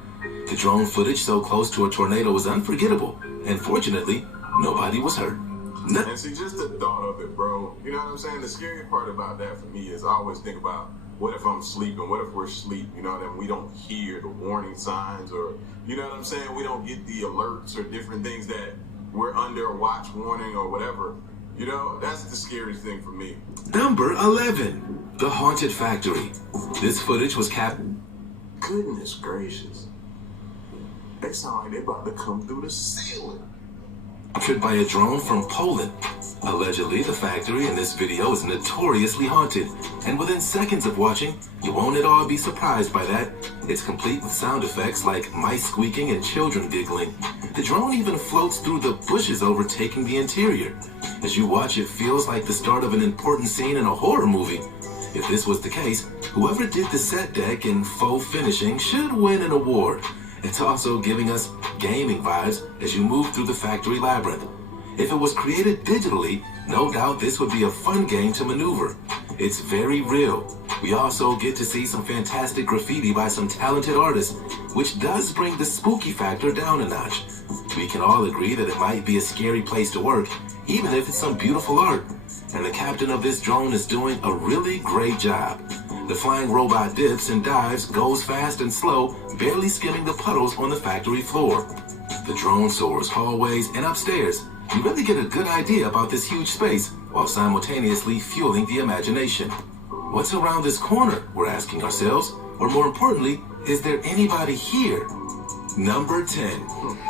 The drone footage so close to a tornado is unforgettable, and fortunately, nobody was hurt. And see, just the thought of it, bro. You know what I'm saying? The scary part about that for me is I always think about, what if I'm sleeping? What if we're asleep? You know, then we don't hear the warning signs, or, you know what I'm saying? We don't get the alerts or different things that we're under a watch warning or whatever. You know, that's the scariest thing for me. Number 11. The Haunted Factory. This footage was Goodness gracious. They sound like they about to come through the ceiling. Captured by a drone from Poland. Allegedly, the factory in this video is notoriously haunted, and within seconds of watching, you won't at all be surprised by that. It's complete with sound effects like mice squeaking and children giggling. The drone even floats through the bushes overtaking the interior. As you watch, it feels like the start of an important scene in a horror movie. If this was the case, whoever did the set deck and faux finishing should win an award. It's also giving us gaming vibes as you move through the factory labyrinth. If it was created digitally, no doubt this would be a fun game to maneuver. It's very real. We also get to see some fantastic graffiti by some talented artists, which does bring the spooky factor down a notch. we can all agree that it might be a scary place to work, even if it's some beautiful art. And the captain of this drone is doing a really great job. The flying robot dips and dives, goes fast and slow, barely skimming the puddles on the factory floor. The drone soars hallways and upstairs. You really get a good idea about this huge space while simultaneously fueling the imagination. What's around this corner, we're asking ourselves, or more importantly, is there anybody here? Number 10,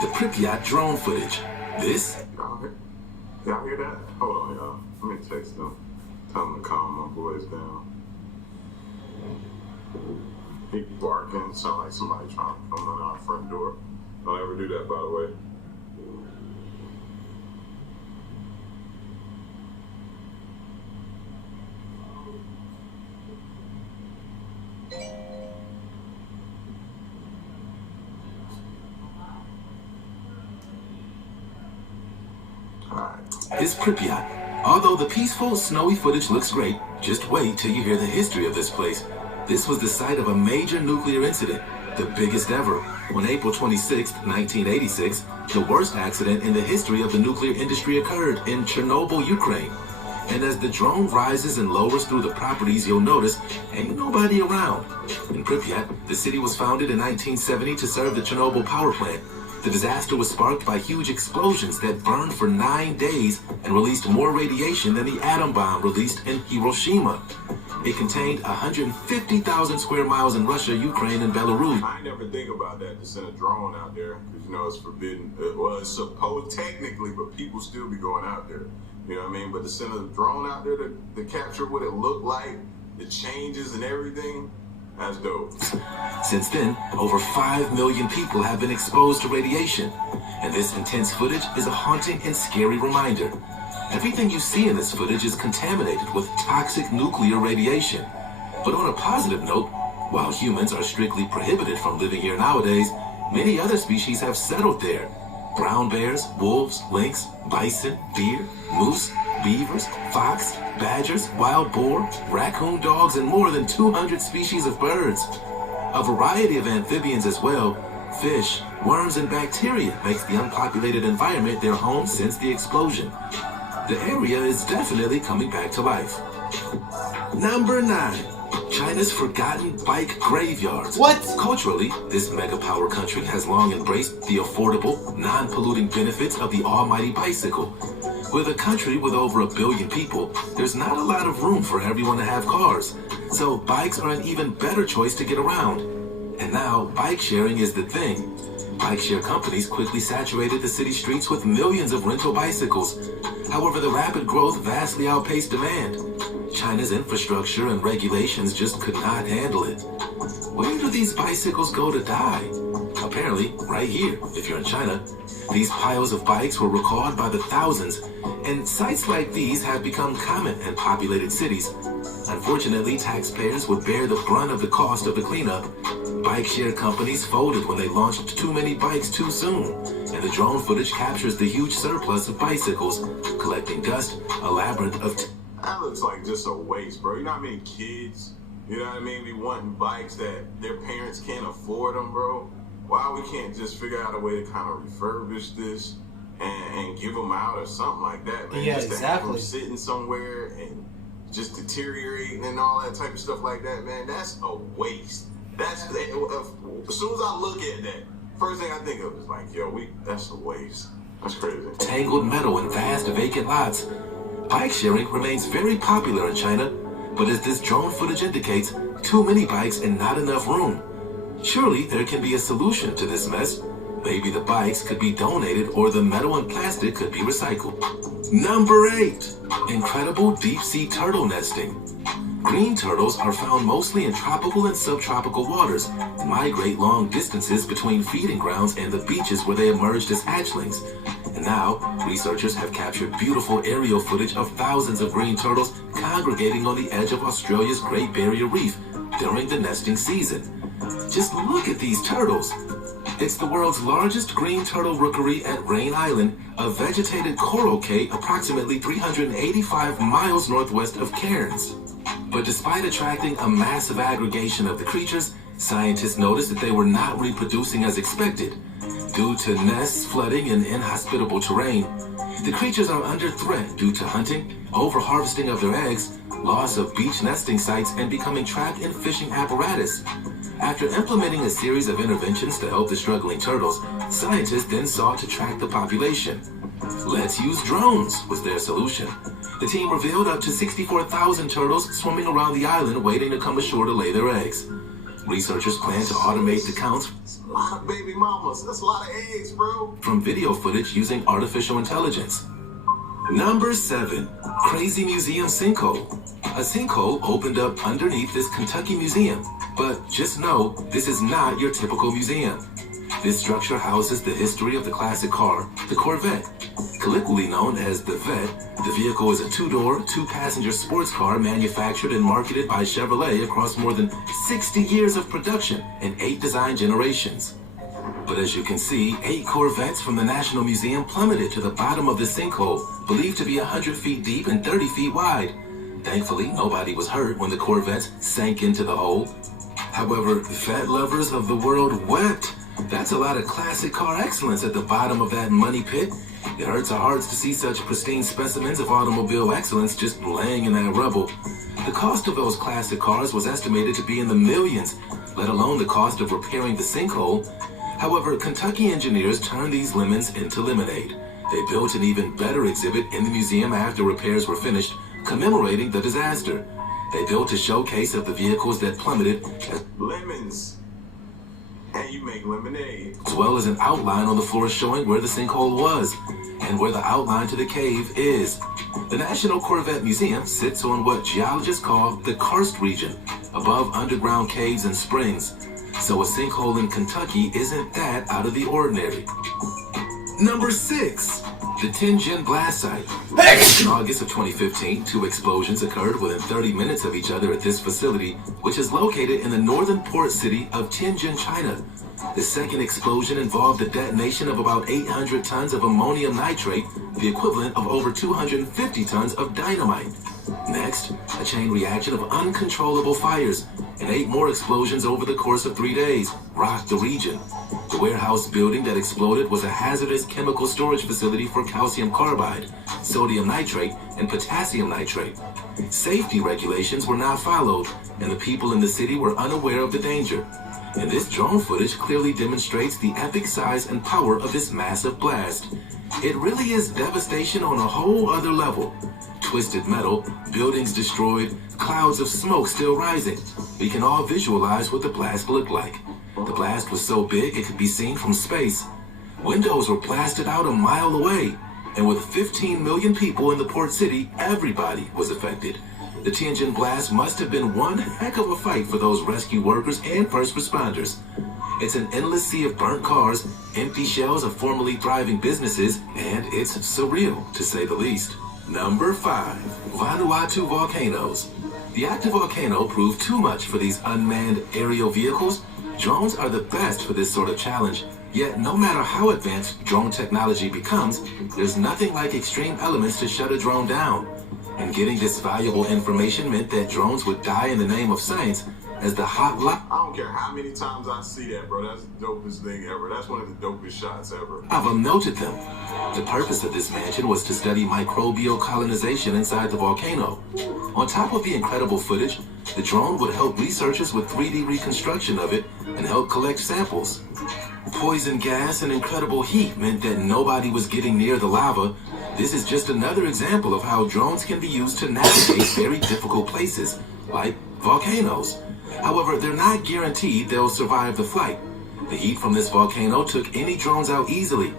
the Pripyat drone footage. This? Y'all hear that? Hold on, y'all. Let me text them. Tell them to calm my boys down. He barking, sound like somebody trying to come on our front door. Don't ever do that, by the way. Is Pripyat. Although the peaceful, snowy footage looks great, just wait till you hear the history of this place. This was the site of a major nuclear incident, the biggest ever. On April 26, 1986, the worst accident in the history of the nuclear industry occurred in Chernobyl, Ukraine. And as the drone rises and lowers through the properties, you'll notice ain't nobody around. In Pripyat, the city was founded in 1970 to serve the Chernobyl power plant. The disaster was sparked by huge explosions that burned for 9 days and released more radiation than the atom bomb released in Hiroshima. It contained 150,000 square miles in Russia, Ukraine, and Belarus. I never think about that, to send a drone out there, because, you know, it's forbidden. Well, it's supposed technically, but people still be going out there. You know what I mean? But to send a drone out there to capture what it looked like, the changes and everything, that's dope. Since then, over 5 million people have been exposed to radiation, and this intense footage is a haunting and scary reminder. Everything you see in this footage is contaminated with toxic nuclear radiation. But on a positive note, while humans are strictly prohibited from living here nowadays, many other species have settled there. Brown bears, wolves, lynx, bison, deer, moose, beavers, fox, badgers, wild boar, raccoon dogs, and more than 200 species of birds. A variety of amphibians as well. Fish, worms, and bacteria makes the unpopulated environment their home since the explosion. The area is definitely coming back to life. Number 9. China's forgotten bike graveyards. What? Culturally, this mega power country has long embraced the affordable, non-polluting benefits of the almighty bicycle. With a country with over 1 billion people, there's not a lot of room for everyone to have cars. So bikes are an even better choice to get around. And now, bike sharing is the thing. Bike share companies quickly saturated the city streets with millions of rental bicycles. However, the rapid growth vastly outpaced demand. China's infrastructure and regulations just could not handle it. Where do these bicycles go to die? Apparently, right here, if you're in China. These piles of bikes were recalled by the thousands, and sites like these have become common in populated cities. Unfortunately, taxpayers would bear the brunt of the cost of the cleanup. Bike share companies folded when they launched too many bikes too soon, and the drone footage captures the huge surplus of bicycles, collecting dust, a labyrinth of... That looks like just a waste, bro. You know how many kids, you know what I mean, be wanting bikes that their parents can't afford them, bro? Why we can't just figure out a way to kind of refurbish this and give them out or something like that, man? Yeah, just to have them exactly. sitting somewhere and just deteriorating and all that type of stuff like that, man. That's a waste. That's, as soon as I look at that, first thing I think of is like, yo, that's a waste. That's crazy. Tangled metal and vast vacant lots. Bike sharing remains very popular in China, but as this drone footage indicates, too many bikes and not enough room. Surely there can be a solution to this mess. Maybe the bikes could be donated or the metal and plastic could be recycled. Number 8. Incredible deep-sea turtle nesting. Green turtles are found mostly in tropical and subtropical waters, and migrate long distances between feeding grounds and the beaches where they emerged as hatchlings. And now, researchers have captured beautiful aerial footage of thousands of green turtles congregating on the edge of Australia's Great Barrier Reef during the nesting season. Just look at these turtles. It's the world's largest green turtle rookery at Rain Island, a vegetated coral cay approximately 385 miles northwest of Cairns. But despite attracting a massive aggregation of the creatures, scientists noticed that they were not reproducing as expected. Due to nests, flooding, and inhospitable terrain, the creatures are under threat due to hunting, over-harvesting of their eggs, loss of beach nesting sites, and becoming trapped in fishing apparatus. After implementing a series of interventions to help the struggling turtles, scientists then sought to track the population. Let's use drones was their solution. The team revealed up to 64,000 turtles swimming around the island waiting to come ashore to lay their eggs. Researchers plan to automate the counts That's a lot of baby mamas. That's a lot of eggs, bro. from video footage using artificial intelligence. Number 7. Crazy Museum Sinkhole. A sinkhole opened up underneath this Kentucky museum, but just know this is not your typical museum. This structure houses the history of the classic car, the Corvette. Colloquially known as the Vette, the vehicle is a two-door, two-passenger sports car manufactured and marketed by Chevrolet across more than 60 years of production and 8 design generations. But as you can see, 8 Corvettes from the National Museum plummeted to the bottom of the sinkhole, believed to be 100 feet deep and 30 feet wide. Thankfully, nobody was hurt when the Corvettes sank into the hole. However, the Fat lovers of the world wept. That's a lot of classic car excellence at the bottom of that money pit. It hurts our hearts to see such pristine specimens of automobile excellence just laying in that rubble. The cost of those classic cars was estimated to be in the millions, let alone the cost of repairing the sinkhole. However, Kentucky engineers turned these lemons into lemonade. They built an even better exhibit in the museum after repairs were finished, commemorating the disaster. They built a showcase of the vehicles that plummeted, Lemons. And you make lemonade. as well as an outline on the floor showing where the sinkhole was and where the outline to the cave is. The National Corvette Museum sits on what geologists call the karst region, above underground caves and springs. So a sinkhole in Kentucky isn't that out of the ordinary. Number 6. The Tianjin Blast Site. In August of 2015, 2 explosions occurred within 30 minutes of each other at this facility, which is located in the northern port city of Tianjin, China. The second explosion involved the detonation of about 800 tons of ammonium nitrate, the equivalent of over 250 tons of dynamite. Next, a chain reaction of uncontrollable fires, and 8 more explosions over the course of 3 days rocked the region. The warehouse building that exploded was a hazardous chemical storage facility for calcium carbide, sodium nitrate, and potassium nitrate. Safety regulations were not followed, and the people in the city were unaware of the danger. And this drone footage clearly demonstrates the epic size and power of this massive blast. It really is devastation on a whole other level. Twisted metal, buildings destroyed, clouds of smoke still rising. We can all visualize what the blast looked like. The blast was so big it could be seen from space. Windows were blasted out a mile away. And with 15 million people in the port city, everybody was affected. The Tianjin blast must have been one heck of a fight for those rescue workers and first responders. It's an endless sea of burnt cars, empty shells of formerly thriving businesses, and it's surreal, to say the least. Number 5. Vanuatu volcanoes. The active volcano proved too much for these unmanned aerial vehicles. Drones are the best for this sort of challenge. Yet, no matter how advanced drone technology becomes, there's nothing like extreme elements to shut a drone down. And getting this valuable information meant that drones would die in the name of science, as the hot light I don't care how many times I see that, bro. That's the dopest thing ever. That's one of the dopest shots ever. lava melted them. The purpose of this mansion was to study microbial colonization inside the volcano. On top of the incredible footage, the drone would help researchers with 3D reconstruction of it and help collect samples. Poison gas and incredible heat meant that nobody was getting near the lava. This is just another example of how drones can be used to navigate very difficult places, like volcanoes. However, they're not guaranteed they'll survive the flight. The heat from this volcano took any drones out easily.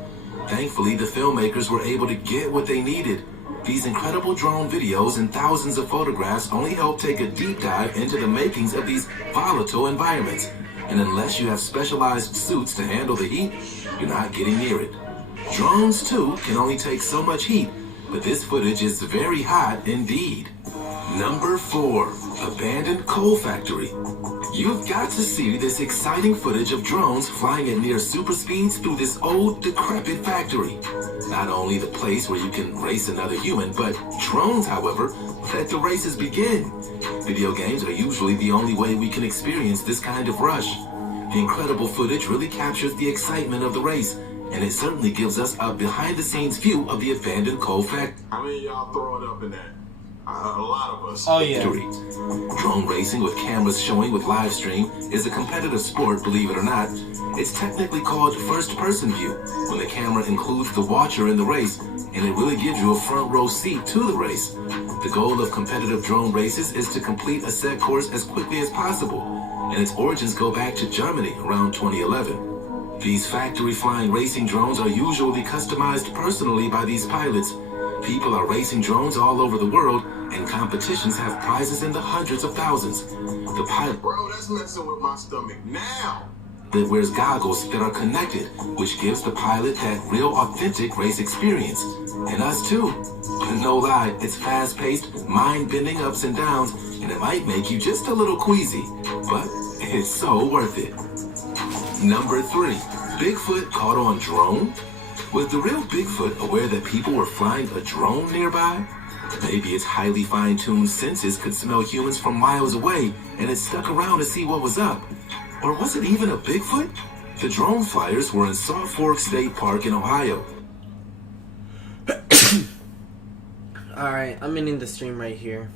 Thankfully, the filmmakers were able to get what they needed. These incredible drone videos and thousands of photographs only help take a deep dive into the makings of these volatile environments. And unless you have specialized suits to handle the heat, you're not getting near it. Drones, too, can only take so much heat, but this footage is very hot indeed. Number 4. Abandoned coal factory. You've got to see this exciting footage of drones flying at near super speeds through this old, decrepit factory. Not only the place where you can race another human, but drones, however, let the races begin. Video games are usually the only way we can experience this kind of rush. The incredible footage really captures the excitement of the race, and it certainly gives us a behind-the-scenes view of the abandoned coal factory. How many of y'all throwing up in that? A lot of us. Oh yeah. Drone racing with cameras showing with live stream is a competitive sport, believe it or not. It's technically called first-person view when the camera includes the watcher in the race, and it really gives you a front row seat to the race. The goal of competitive drone races is to complete a set course as quickly as possible, and its origins go back to Germany around 2011. These factory flying racing drones are usually customized personally by these pilots. People are racing drones all over the world, and competitions have prizes in the hundreds of thousands. The pilot, Bro, that's messing with my stomach now. that wears goggles that are connected, which gives the pilot that real authentic race experience. And us too. No lie, it's fast-paced, mind-bending ups and downs, and it might make you just a little queasy, but it's so worth it. Number 3, Bigfoot caught on drone? Was the real Bigfoot aware that people were flying a drone nearby? Maybe its highly fine-tuned senses could smell humans from miles away, and it stuck around to see what was up. Or was it even a Bigfoot? The drone flyers were in Salt Fork State Park in Ohio. Alright, I'm ending the stream right here.